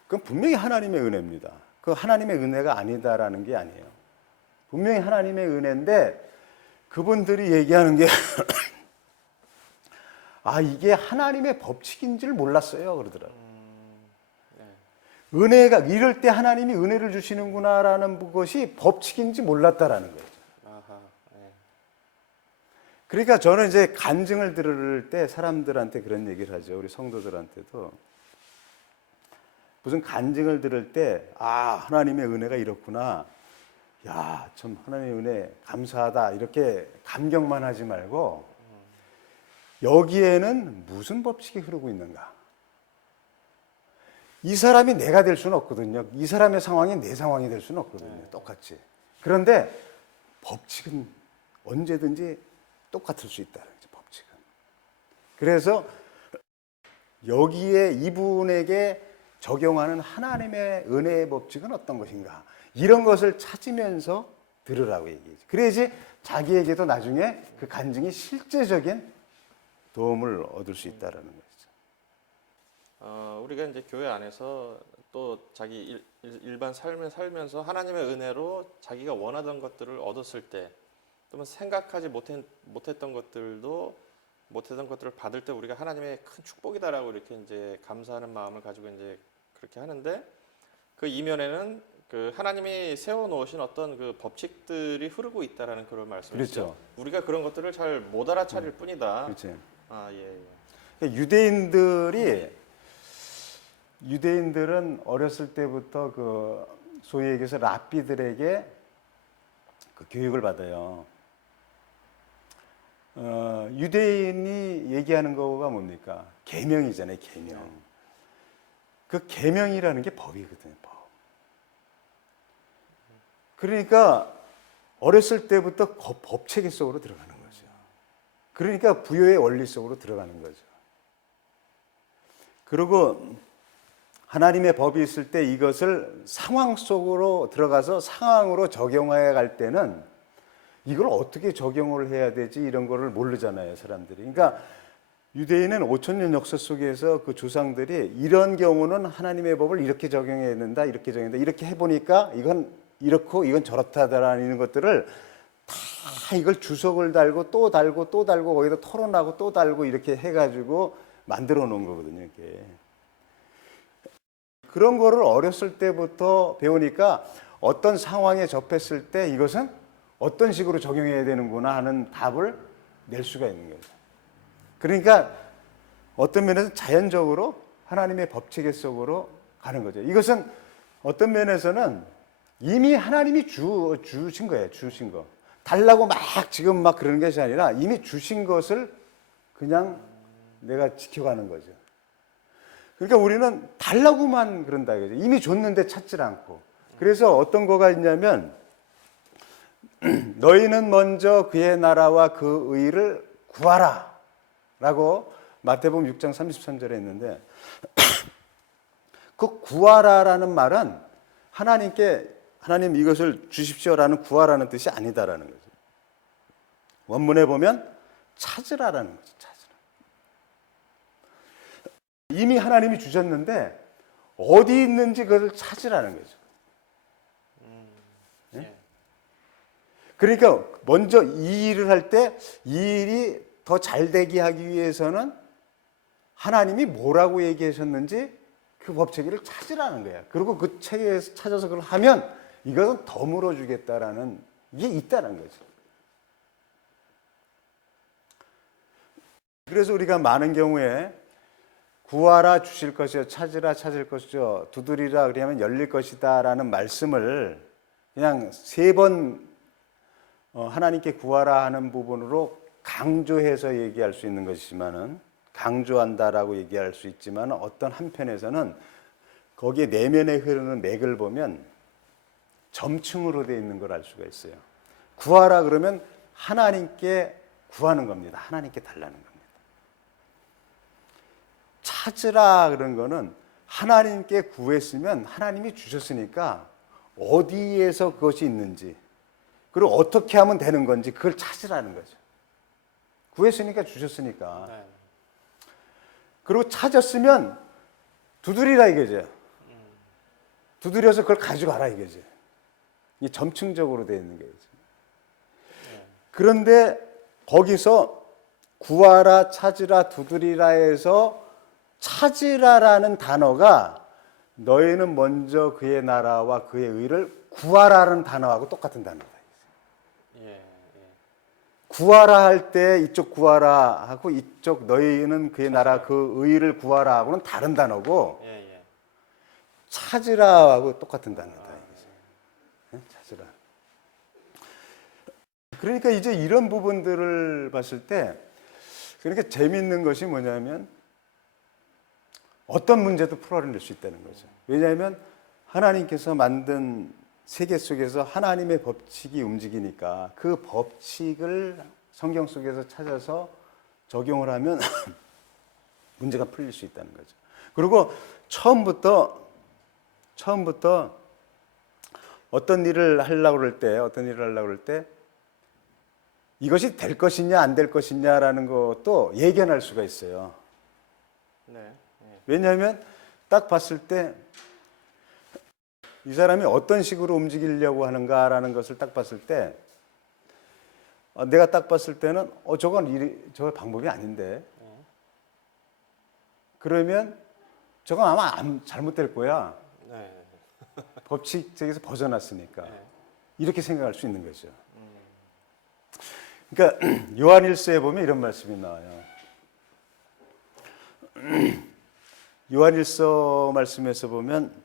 그건 분명히 하나님의 은혜입니다. 그 하나님의 은혜가 아니다라는 게 아니에요. 분명히 하나님의 은혜인데 그분들이 얘기하는 게 이게 하나님의 법칙인 줄 몰랐어요 그러더라고요. 은혜가 이럴 때 하나님이 은혜를 주시는구나라는 것이 법칙인지 몰랐다라는 거죠. 그러니까 저는 이제 간증을 들을 때 사람들한테 그런 얘기를 하죠. 우리 성도들한테도 무슨 간증을 들을 때 하나님의 은혜가 이렇구나. 야, 참 하나님의 은혜 감사하다. 이렇게 감격만 하지 말고 여기에는 무슨 법칙이 흐르고 있는가? 이 사람이 내가 될 수는 없거든요. 이 사람의 상황이 내 상황이 될 수는 없거든요. 똑같이. 그런데 법칙은 언제든지 똑같을 수 있다는 거죠. 법칙은. 그래서 여기에 이분에게 적용하는 하나님의 은혜의 법칙은 어떤 것인가? 이런 것을 찾으면서 들으라고 얘기하죠. 그래야지 자기에게도 나중에 그 간증이 실제적인 도움을 얻을 수 있다라는 거죠. 우리가 이제 교회 안에서 또 자기 일반 삶을 살면서 하나님의 은혜로 자기가 원하던 것들을 얻었을 때, 또 생각하지 못했던 것들을 받을 때 우리가 하나님의 큰 축복이다라고 이렇게 이제 감사하는 마음을 가지고 이제 그렇게 하는데, 그 이면에는 그 하나님이 세워놓으신 어떤 그 법칙들이 흐르고 있다라는 그런 말씀이죠. 그렇죠. 우리가 그런 것들을 잘 못 알아차릴 뿐이다. 그렇죠. 예. 유대인들은 어렸을 때부터 그 소위 얘기해서 랍비들에게 그 교육을 받아요. 유대인이 얘기하는 거가 뭡니까? 계명이잖아요, 계명. 그 계명이라는 게 법이거든요, 법. 그러니까 어렸을 때부터 법체계 속으로 들어가는 거죠. 그러니까 부여의 원리 속으로 들어가는 거죠. 그리고 하나님의 법이 있을 때 이것을 상황 속으로 들어가서 상황으로 적용해 갈 때는 이걸 어떻게 적용을 해야 되지 이런 거를 모르잖아요, 사람들이. 그러니까 유대인은 5,000년 역사 속에서 그 조상들이 이런 경우는 하나님의 법을 이렇게 적용해야 된다, 이렇게 적용해야 된다, 이렇게 해보니까 이건 이렇고 이건 저렇다라는 것들을 다 이걸 주석을 달고 또 달고 또 달고 거기다 토론하고 또 달고 이렇게 해가지고 만들어 놓은 거거든요, 이게. 그런 거를 어렸을 때부터 배우니까 어떤 상황에 접했을 때 이것은 어떤 식으로 적용해야 되는구나 하는 답을 낼 수가 있는 거죠. 그러니까 어떤 면에서 자연적으로 하나님의 법체계 속으로 가는 거죠. 이것은 어떤 면에서는 이미 하나님이 주신 거예요. 주신 거. 달라고 막 지금 막 그러는 것이 아니라 이미 주신 것을 그냥 내가 지켜가는 거죠. 그러니까 우리는 달라고만 그런다 이거죠. 이미 줬는데 찾질 않고. 그래서 어떤 거가 있냐면 너희는 먼저 그의 나라와 그 의를 구하라 라고 마태복음 6장 33절에 있는데 그 구하라라는 말은 하나님 이것을 주십시오라는 구하라는 뜻이 아니다라는 거죠. 원문에 보면 찾으라라는 거죠. 찾으라. 이미 하나님이 주셨는데 어디 있는지 그것을 찾으라는 거죠. 네? 그러니까 먼저 이 일을 할 때 이 일이 더 잘 되게 하기 위해서는 하나님이 뭐라고 얘기하셨는지 그 법칙을 찾으라는 거야. 그리고 그 책에서 찾아서 그걸 하면 이것은 더 물어주겠다라는 이게 있다는 거죠. 그래서 우리가 많은 경우에 구하라 주실 것이요, 찾으라 찾을 것이요, 두드리라 그러면 열릴 것이다라는 말씀을 그냥 3번 하나님께 구하라 하는 부분으로 강조해서 얘기할 수 있는 것이지만은 강조한다라고 얘기할 수 있지만 어떤 한편에서는 거기에 내면에 흐르는 맥을 보면 점층으로 되어 있는 걸 알 수가 있어요. 구하라 그러면 하나님께 구하는 겁니다. 하나님께 달라는 겁니다. 찾으라 그런 거는 하나님께 구했으면 하나님이 주셨으니까 어디에서 그것이 있는지 그리고 어떻게 하면 되는 건지 그걸 찾으라는 거죠. 구했으니까 주셨으니까. 네. 그리고 찾았으면 두드리라 이거죠. 두드려서 그걸 가져가라 이거죠. 이 점층적으로 되어 있는 거죠. 그런데 거기서 구하라, 찾으라, 두드리라에서 찾으라라는 단어가 너희는 먼저 그의 나라와 그의 의를 구하라는 단어하고 똑같은 단어다. 구하라 할 때 이쪽 구하라 하고 이쪽 너희는 그의 나라 그 의를 구하라 하고는 다른 단어고 찾으라 하고 똑같은 단어다. 찾으라. 그러니까 이제 이런 부분들을 봤을 때 그러니까 재미있는 것이 뭐냐면 어떤 문제도 풀어낼 수 있다는 거죠. 왜냐하면 하나님께서 만든 세계 속에서 하나님의 법칙이 움직이니까 그 법칙을 성경 속에서 찾아서 적용을 하면 문제가 풀릴 수 있다는 거죠. 그리고 처음부터 어떤 일을 하려고 그럴 때 이것이 될 것이냐 안 될 것이냐라는 것도 예견할 수가 있어요. 네. 왜냐하면 딱 봤을 때 이 사람이 어떤 식으로 움직이려고 하는가라는 것을 딱 봤을 때 내가 딱 봤을 때는 저건 방법이 아닌데 그러면 저건 아마 잘못될 거야. 네. 법칙적에서 벗어났으니까 네. 이렇게 생각할 수 있는 거죠. 그러니까 요한일서에 보면 이런 말씀이 나와요. 요한일서 말씀에서 보면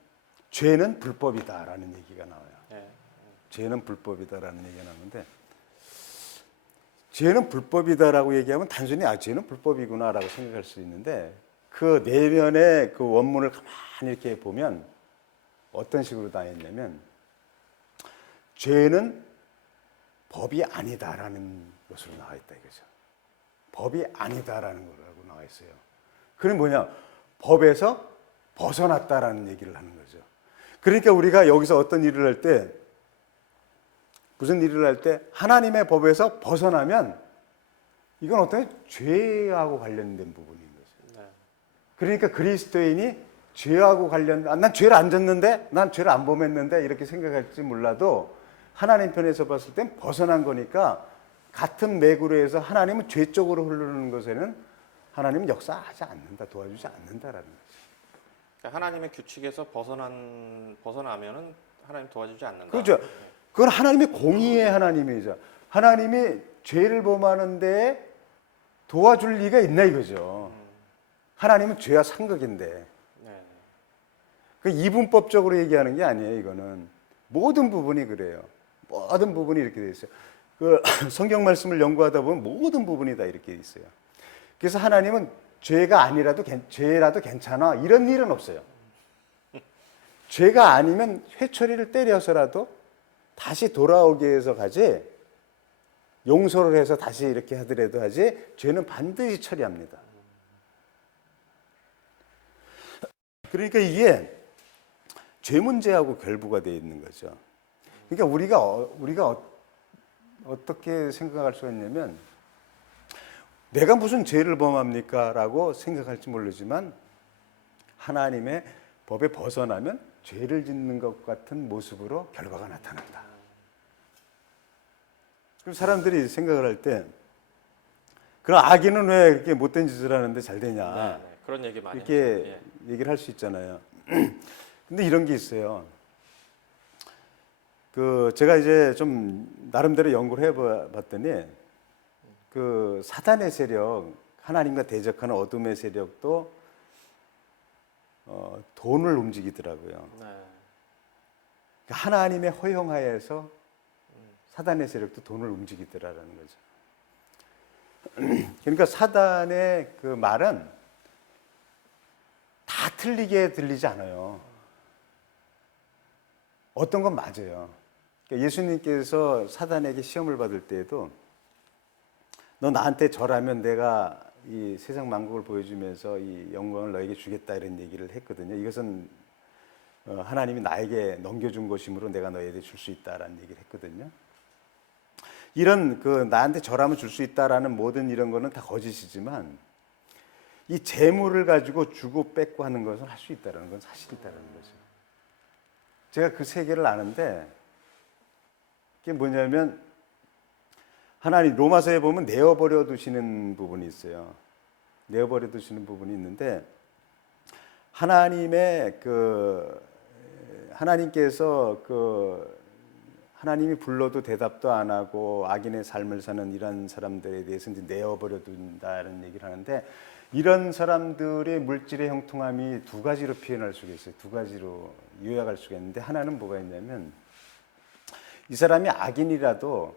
죄는 불법이다라는 얘기가 나와요. 죄는 불법이다라는 얘기가 나오는데 죄는 불법이다라고 얘기하면 단순히 죄는 불법이구나라고 생각할 수 있는데 그 내면의 그 원문을 가만히 이렇게 보면 어떤 식으로 나왔냐면 죄는 법이 아니다라는 것으로 나와 있다 이거죠. 법이 아니다라는 거라고 나와 있어요. 그건 뭐냐? 법에서 벗어났다라는 얘기를 하는 거죠. 그러니까 우리가 여기서 어떤 일을 할 때, 무슨 일을 할 때 하나님의 법에서 벗어나면 이건 어떤 죄하고 관련된 부분인 거죠. 그러니까 그리스도인이 죄하고 난 죄를 안 졌는데, 난 죄를 안 범했는데 이렇게 생각할지 몰라도 하나님 편에서 봤을 땐 벗어난 거니까 같은 맥으로 해서 하나님은 죄 쪽으로 흐르는 것에는 하나님은 역사하지 않는다, 도와주지 않는다라는 거죠. 그러니까 하나님의 규칙에서 벗어나면은 하나님 도와주지 않는다. 그렇죠. 그건 하나님의 공의의 하나님이죠. 하나님이 죄를 범하는데 도와줄 리가 있나 이거죠. 하나님은 죄와 상극인데. 그 이분법적으로 얘기하는 게 아니에요. 이거는 모든 부분이 그래요. 모든 부분이 이렇게 돼 있어요. 그 성경 말씀을 연구하다 보면 모든 부분이 다 이렇게 있어요. 그래서 하나님은 죄라도 괜찮아 이런 일은 없어요. 죄가 아니면 회초리를 때려서라도 다시 돌아오게 해서 가지 용서를 해서 다시 이렇게 하더라도 하지 죄는 반드시 처리합니다. 그러니까 이게 죄 문제하고 결부가 되어 있는 거죠. 그러니까 우리가 어떻게 생각할 수가 있냐면 내가 무슨 죄를 범합니까? 라고 생각할지 모르지만 하나님의 법에 벗어나면 죄를 짓는 것 같은 모습으로 결과가 나타난다. 그럼 사람들이 생각을 할 때 그럼 악인은 왜 이렇게 못된 짓을 하는데 잘 되냐? 네. 그런 얘기 많이 이렇게 하죠. 얘기를 할 수 있잖아요. 근데 이런 게 있어요. 제가 이제 좀 나름대로 연구를 해봤더니 사단의 세력, 하나님과 대적하는 어둠의 세력도 돈을 움직이더라고요. 네. 그러니까 하나님의 허용하에서 사단의 세력도 돈을 움직이더라라는 거죠. 그러니까 사단의 그 말은 다 틀리게 들리지 않아요. 어떤 건 맞아요. 그러니까 예수님께서 사단에게 시험을 받을 때에도 너 나한테 절하면 내가 이 세상 만국을 보여주면서 이 영광을 너에게 주겠다 이런 얘기를 했거든요. 이것은 하나님이 나에게 넘겨준 것이므로 내가 너에게 줄 수 있다라는 얘기를 했거든요. 이런 나한테 절하면 줄 수 있다라는 모든 이런 거는 다 거짓이지만 이 재물을 가지고 주고 뺏고 하는 것은 할 수 있다라는 건 사실이다라는 거죠. 제가 그 세계를 아는데 그게 뭐냐면 하나님 로마서에 보면 내어버려 두시는 부분이 있어요. 내어버려 두시는 부분이 있는데 하나님께서 하나님이 불러도 대답도 안 하고 악인의 삶을 사는 이런 사람들에 대해서 이제 내어버려 둔다는 얘기를 하는데 이런 사람들의 물질의 형통함이 두 가지로 표현할 수가 있어요. 두 가지로 요약할 수가 있는데 하나는 뭐가 있냐면 이 사람이 악인이라도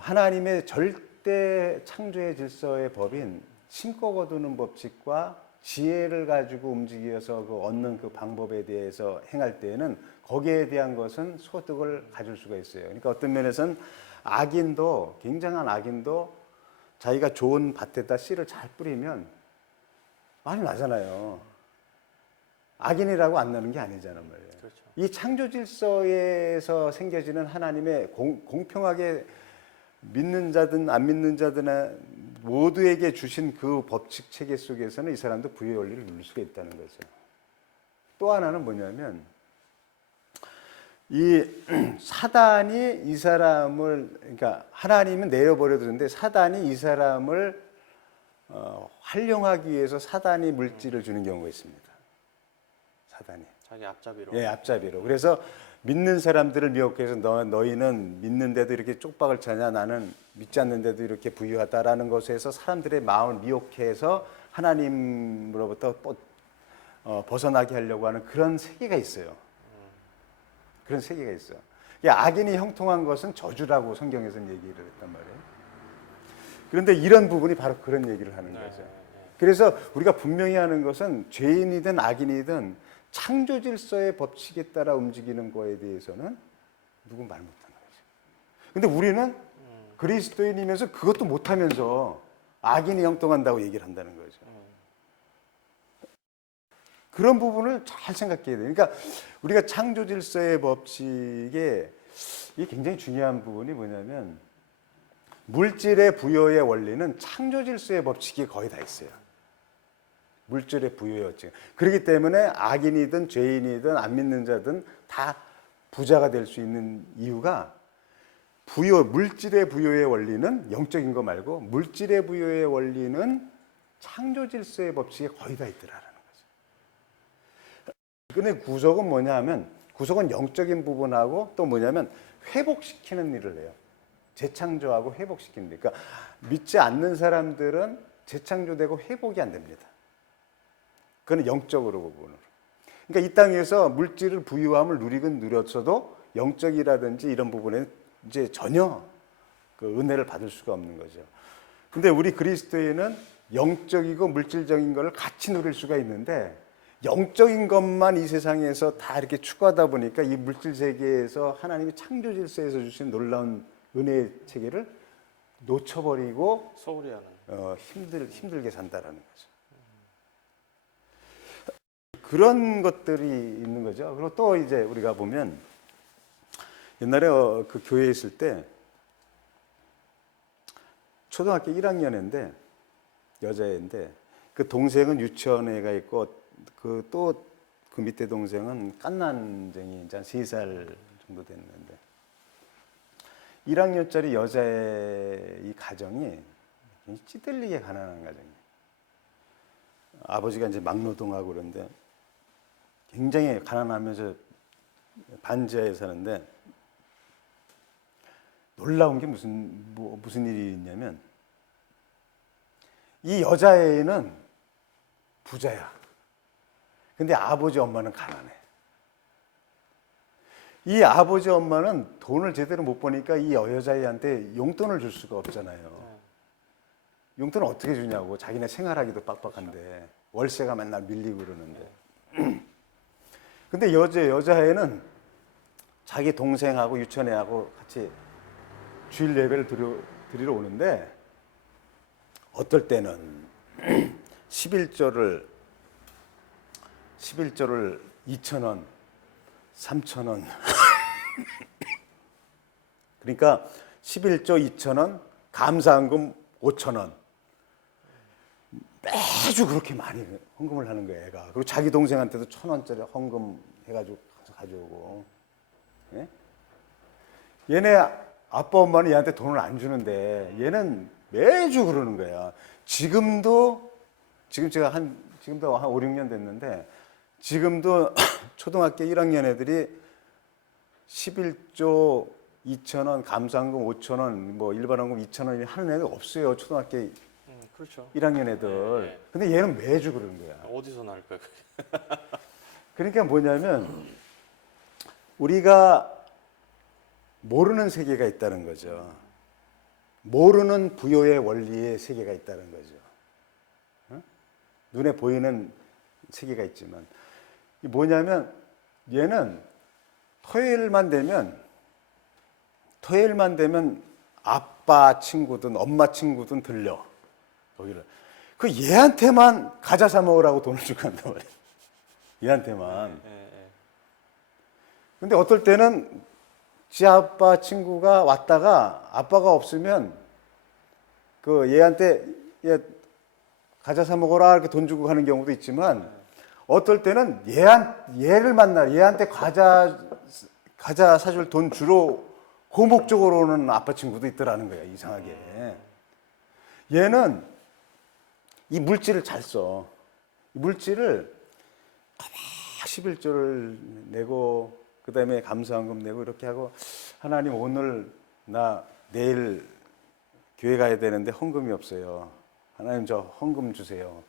하나님의 절대 창조의 질서의 법인 심고 거두는 법칙과 지혜를 가지고 움직여서 얻는 그 방법에 대해서 행할 때에는 거기에 대한 것은 소득을 가질 수가 있어요. 그러니까 어떤 면에서는 악인도 굉장한 악인도 자기가 좋은 밭에다 씨를 잘 뿌리면 많이 나잖아요. 악인이라고 안 나는 게 아니잖아요. 그렇죠. 이 창조 질서에서 생겨지는 하나님의 공평하게 믿는 자든 안 믿는 자든 모두에게 주신 그 법칙 체계 속에서는 이 사람도 부의 원리를 누릴 수가 있다는 거죠. 또 하나는 뭐냐면 이 사단이 이 사람을 그러니까 하나님은 내려버려 두는데 사단이 이 사람을 활용하기 위해서 사단이 물질을 주는 경우가 있습니다. 사단이. 자기 앞잡이로. 예, 앞잡이로. 그래서 믿는 사람들을 미혹해서 너희는 믿는데도 이렇게 쪽박을 차냐 나는 믿지 않는데도 이렇게 부유하다라는 것에서 사람들의 마음을 미혹해서 하나님으로부터 벗어나게 하려고 하는 그런 세계가 있어요. 그런 세계가 있어요. 악인이 형통한 것은 저주라고 성경에서는 얘기를 했단 말이에요. 그런데 이런 부분이 바로 그런 얘기를 하는 거죠. 그래서 우리가 분명히 하는 것은 죄인이든 악인이든 창조 질서의 법칙에 따라 움직이는 거에 대해서는 누군 말 못하는 거죠. 근데 우리는 그리스도인이면서 그것도 못하면서 악인이 형통한다고 얘기를 한다는 거죠. 그런 부분을 잘 생각해야 돼요. 그러니까 우리가 창조 질서의 법칙에 이게 굉장히 중요한 부분이 뭐냐면 물질의 부여의 원리는 창조 질서의 법칙이 거의 다 있어요. 물질의 부여의 원칙. 그렇기 때문에 악인이든 죄인이든 안 믿는 자든 다 부자가 될 수 있는 이유가 물질의 부여의 원리는 영적인 거 말고 물질의 부여의 원리는 창조 질서의 법칙에 거의 다 있더라라는 거죠. 근데 구속은 뭐냐 하면 구속은 영적인 부분하고 또 뭐냐면 회복시키는 일을 해요. 재창조하고 회복시키는 일. 그러니까 믿지 않는 사람들은 재창조되고 회복이 안 됩니다. 그건 영적으로 부분으로. 그러니까 이 땅에서 물질을 부유함을 누리긴 누렸어도 영적이라든지 이런 부분에 이제 전혀 그 은혜를 받을 수가 없는 거죠. 근데 우리 그리스도인은 영적이고 물질적인 걸 같이 누릴 수가 있는데 영적인 것만 이 세상에서 다 이렇게 추구하다 보니까 이 물질 세계에서 하나님이 창조 질서에서 주신 놀라운 은혜의 체계를 놓쳐버리고 소홀히 하는. 힘들게 산다라는 거죠. 그런 것들이 있는 거죠. 그리고 또 이제 우리가 보면 옛날에 그 교회에 있을 때 초등학교 1학년인데 여자애인데 그 동생은 유치원에 가 있고 그 또 그 밑에 동생은 갓난쟁이 이제 한 3살 정도 됐는데 1학년짜리 여자의 이 가정이 찌들리게 가난한 가정이에요. 아버지가 이제 막노동하고 그런데 굉장히 가난하면서 반지하에 사는데 놀라운 게 무슨 일이 있냐면 이 여자애는 부자야. 근데 아버지 엄마는 가난해. 이 아버지 엄마는 돈을 제대로 못 버니까 이 여자애한테 용돈을 줄 수가 없잖아요. 용돈을 어떻게 주냐고. 자기네 생활하기도 빡빡한데 월세가 맨날 밀리고 그러는데. 근데 여자애는 자기 동생하고 유치원애하고 같이 주일 예배를 드리러 오는데 어떨 때는 11조를 2,000원, 3,000원. 그러니까 11조 2,000원, 감사헌금 5,000원. 매주 그렇게 많이 헌금을 하는 거예요, 애가. 그리고 자기 동생한테도 1,000원짜리 헌금 해가지고 가져오고. 예? 얘네 아빠 엄마는 얘한테 돈을 안 주는데 얘는 매주 그러는 거야. 지금도 지금도 한 5, 6년 됐는데 지금도 초등학교 1학년 애들이 11조 2,000원, 감사헌금 5,000원, 뭐 일반헌금 2,000원이 하는 애들 없어요. 초등학교 그렇죠. 1학년 애들. 네. 근데 얘는 매주 그러는 거야. 어디서 나올까요? 그러니까 뭐냐면 우리가 모르는 세계가 있다는 거죠. 모르는 부여의 원리의 세계가 있다는 거죠. 눈에 보이는 세계가 있지만 뭐냐면 얘는 토요일만 되면 아빠 친구든 엄마 친구든 들려 거기를. 그 얘한테만 과자 사 먹으라고 돈을 주고 간단 말이야. 얘한테만. 근데 어떨 때는 지 아빠 친구가 왔다가 아빠가 없으면 그 얘한테 얘 과자 사 먹어라 이렇게 돈 주고 가는 경우도 있지만 어떨 때는 얘를 만나 얘한테 과자 사줄 돈 주러 그 목적으로 오는 아빠 친구도 있더라는 거야. 이상하게. 얘는 이 물질을 잘 써. 이 물질을 11조를 내고 그다음에 감사헌금 내고 이렇게 하고 하나님 오늘 나 내일 교회 가야 되는데 헌금이 없어요. 하나님 저 헌금 주세요.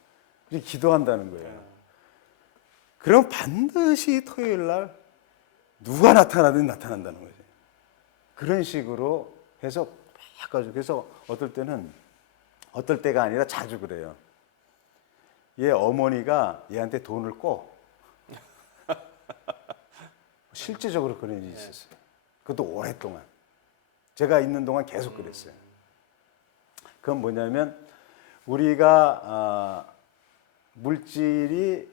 그렇게 기도한다는 거예요. 그럼 반드시 토요일 날 누가 나타나든 나타난다는 거죠. 그런 식으로 해서 바꿔주고 그래서 어떨 때가 아니라 자주 그래요. 얘 어머니가 얘한테 돈을 꿔. 실제적으로 그런 일이 있었어요. 그것도 오랫동안. 제가 있는 동안 계속 그랬어요. 그건 뭐냐면 우리가 물질이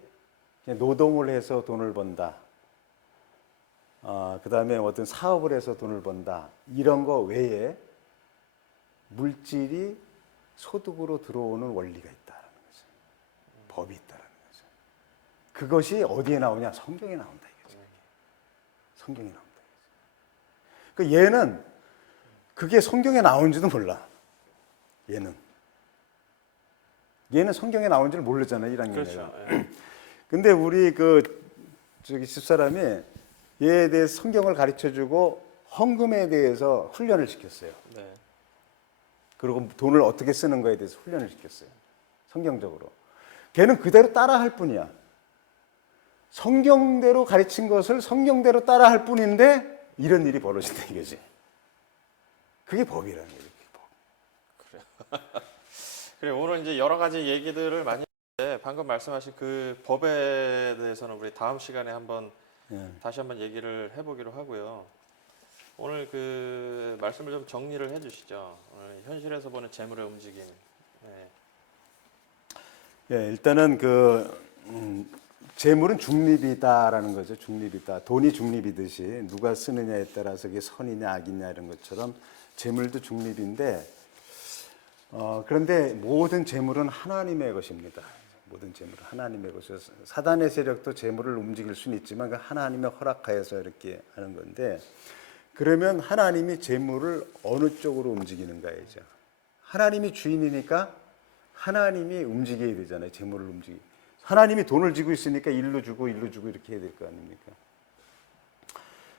노동을 해서 돈을 번다. 그 다음에 어떤 사업을 해서 돈을 번다. 이런 거 외에 물질이 소득으로 들어오는 원리가 있다는 거죠. 법이 있다는 거죠. 그것이 어디에 나오냐? 성경에 나온다 이거죠. 성경에 나온다. 그 얘는 그게 성경에 나온지도 몰라. 얘는 성경에 나온 줄 모르잖아요. 1학년 그렇죠. 애가. 근데 우리 집사람이 얘에 대해서 성경을 가르쳐주고 헌금에 대해서 훈련을 시켰어요. 네. 그리고 돈을 어떻게 쓰는 거에 대해서 훈련을 시켰어요. 성경적으로. 걔는 그대로 따라할 뿐이야. 성경대로 가르친 것을 성경대로 따라할 뿐인데 이런 일이 벌어진다 이거지. 그게 법이라는 거예요. 그래요. 그래 오늘 이제 여러 가지 얘기들을 많이 했는데 방금 말씀하신 그 법에 대해서는 우리 다음 시간에 한번 다시 한번 얘기를 해보기로 하고요. 오늘 그 말씀을 좀 정리를 해주시죠. 오늘 현실에서 보는 재물의 움직임. 네. 예, 일단은 재물은 중립이다라는 거죠. 중립이다. 돈이 중립이듯이 누가 쓰느냐에 따라서 이게 선이냐 악이냐 이런 것처럼 재물도 중립인데, 그런데 모든 재물은 하나님의 것입니다. 모든 재물은 하나님의 것이어서 사단의 세력도 재물을 움직일 수는 있지만 그 하나님의 허락하여서 이렇게 하는 건데, 그러면 하나님이 재물을 어느 쪽으로 움직이는가이죠. 하나님이 주인이니까 하나님이 움직여야 되잖아요. 재물을 움직이. 하나님이 돈을 쥐고 있으니까 일로 주고 이렇게 해야 될 거 아닙니까?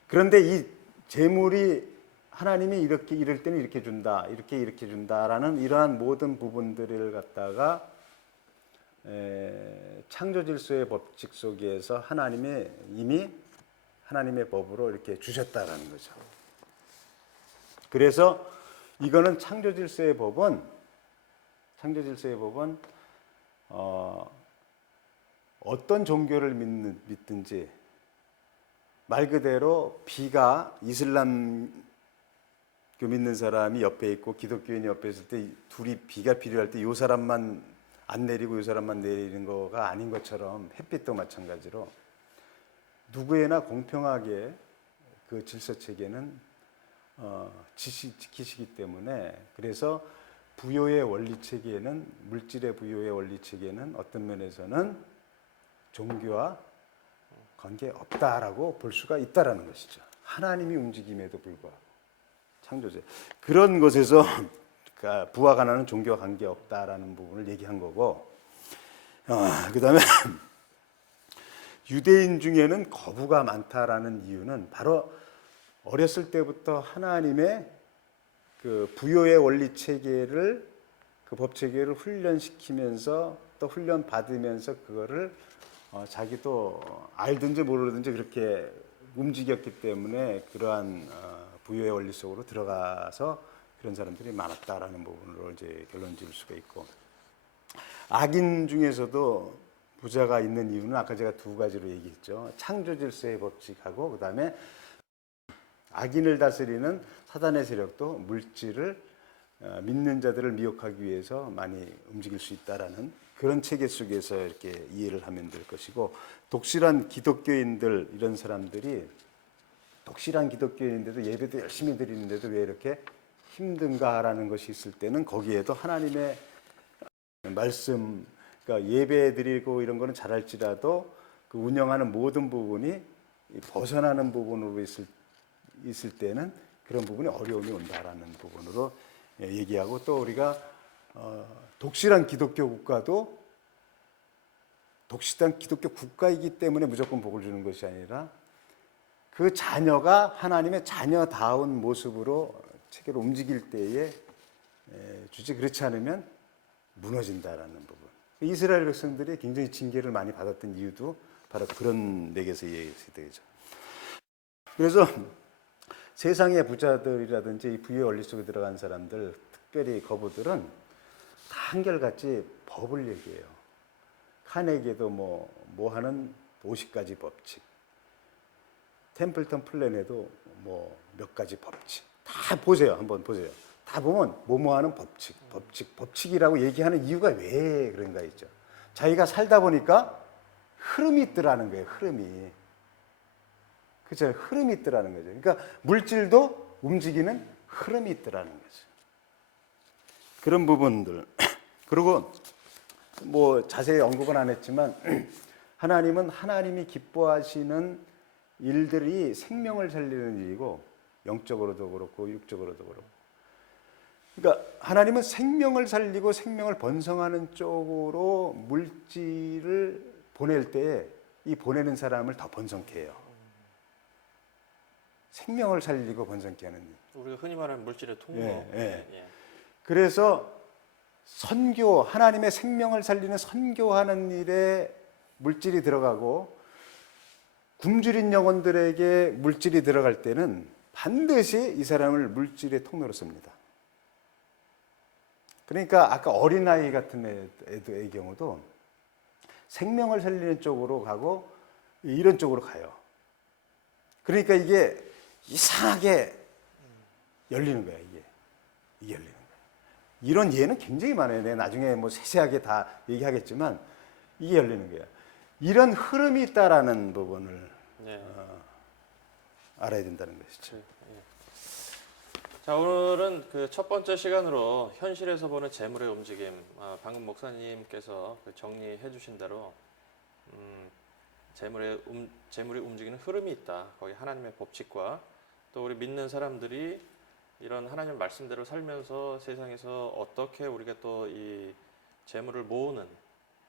그런데 이 재물이 하나님이 이렇게 이럴 때는 이렇게 준다, 이렇게 준다라는 이러한 모든 부분들을 갖다가 창조 질서의 법칙 속에서 하나님이 이미 하나님의 법으로 이렇게 주셨다라는 거죠. 그래서 이거는 창조 질서의 법은 어떤 종교를 믿든지 말 그대로 비가 이슬람교 믿는 사람이 옆에 있고 기독교인이 옆에 있을 때 둘이 비가 필요할 때 이 사람만 안 내리고 이 사람만 내리는 거가 아닌 것처럼 햇빛도 마찬가지로 누구에나 공평하게 그 질서 체계는 지키시기 때문에, 그래서 부요의 원리 체계는, 물질의 부요의 원리 체계는 어떤 면에서는 종교와 관계 없다라고 볼 수가 있다라는 것이죠. 하나님이 움직임에도 불구하고 창조제 그런 것에서 부와 가난은 종교와 관계 없다라는 부분을 얘기한 거고, 그다음에 유대인 중에는 거부가 많다라는 이유는 바로 어렸을 때부터 하나님의 그 부요의 원리 체계를, 그 법 체계를 훈련시키면서 또 훈련 받으면서 그거를 자기도 알든지 모르든지 그렇게 움직였기 때문에 그러한 부요의 원리 속으로 들어가서 그런 사람들이 많았다라는 부분으로 이제 결론 지을 수가 있고, 악인 중에서도 부자가 있는 이유는 아까 제가 두 가지로 얘기했죠. 창조 질서의 법칙하고 그다음에 악인을 다스리는 사단의 세력도 물질을 믿는 자들을 미혹하기 위해서 많이 움직일 수 있다라는 그런 체계 속에서 이렇게 이해를 하면 될 것이고, 독실한 기독교인들 이런 사람들이 독실한 기독교인인데도 예배도 열심히 드리는데도 왜 이렇게 힘든가라는 것이 있을 때는 거기에도 하나님의 말씀, 그러니까 예배 드리고 이런 거는 잘할지라도 그 운영하는 모든 부분이 벗어나는 부분으로 있을 때는 그런 부분에 어려움이 온다라는 부분으로 얘기하고, 또 우리가 독실한 기독교 국가도 독실한 기독교 국가이기 때문에 무조건 복을 주는 것이 아니라 그 자녀가 하나님의 자녀다운 모습으로 체계를 움직일 때에 주지, 그렇지 않으면 무너진다라는 부분. 이스라엘 백성들이 굉장히 징계를 많이 받았던 이유도 바로 그런 맥에서 얘기되죠. 그래서 세상의 부자들이라든지 이 부의 원리 속에 들어간 사람들, 특별히 거부들은 다 한결같이 법을 얘기해요. 카네기에도 뭐 하는 50가지 법칙, 템플턴 플랜에도 뭐 몇 가지 법칙 다 보세요. 한번 보세요. 다 보면 뭐뭐 하는 법칙이라고 얘기하는 이유가 왜 그런가 있죠. 자기가 살다 보니까 흐름이 있더라는 거예요. 흐름이. 그렇죠. 흐름이 있더라는 거죠. 그러니까 물질도 움직이는 흐름이 있더라는 거죠. 그런 부분들. 그리고 뭐 자세히 언급은 안 했지만 하나님은 하나님이 기뻐하시는 일들이 생명을 살리는 일이고, 영적으로도 그렇고 육적으로도 그렇고. 그러니까 하나님은 생명을 살리고 생명을 번성하는 쪽으로 물질을 보낼 때에 이 보내는 사람을 더 번성케 해요. 생명을 살리고 번성케 하는 일. 우리가 흔히 말하는 물질의 통로. 예. 그래서 선교, 하나님의 생명을 살리는 선교하는 일에 물질이 들어가고, 굶주린 영혼들에게 물질이 들어갈 때는 반드시 이 사람을 물질의 통로로 씁니다. 그러니까 아까 어린아이 같은 애의 경우도 생명을 살리는 쪽으로 가고 이런 쪽으로 가요. 그러니까 이게 이상하게 열리는 거야 이게 열리는 거야. 이런 예는 굉장히 많아요. 내가 나중에 뭐 세세하게 다 얘기하겠지만 이게 열리는 거야. 이런 흐름이 있다라는 부분을 네. 알아야 된다는 것이죠. 자, 오늘은 그 첫 번째 시간으로 현실에서 보는 재물의 움직임, 방금 목사님께서 그 정리해 주신 대로 재물이 움직이는 흐름이 있다. 거기 하나님의 법칙과 또 우리 믿는 사람들이 이런 하나님 말씀대로 살면서 세상에서 어떻게 우리가 또 이 재물을 모으는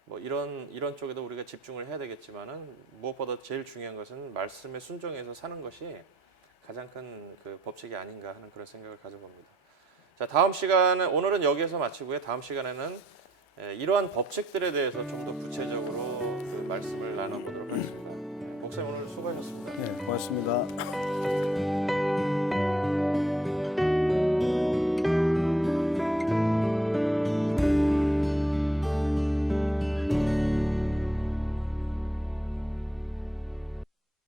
뭐 이런 쪽에도 우리가 집중을 해야 되겠지만은 무엇보다 제일 중요한 것은 말씀에 순종해서 사는 것이 가장 큰 그 법칙이 아닌가 하는 그런 생각을 가져봅니다. 자, 다음 시간에 오늘은 여기에서 마치고요. 다음 시간에는 이러한 법칙들에 대해서 좀 더 구체적으로 그 말씀을 나눠보도록 하겠습니다. 목사님 오늘 수고하셨습니다. 네, 고맙습니다.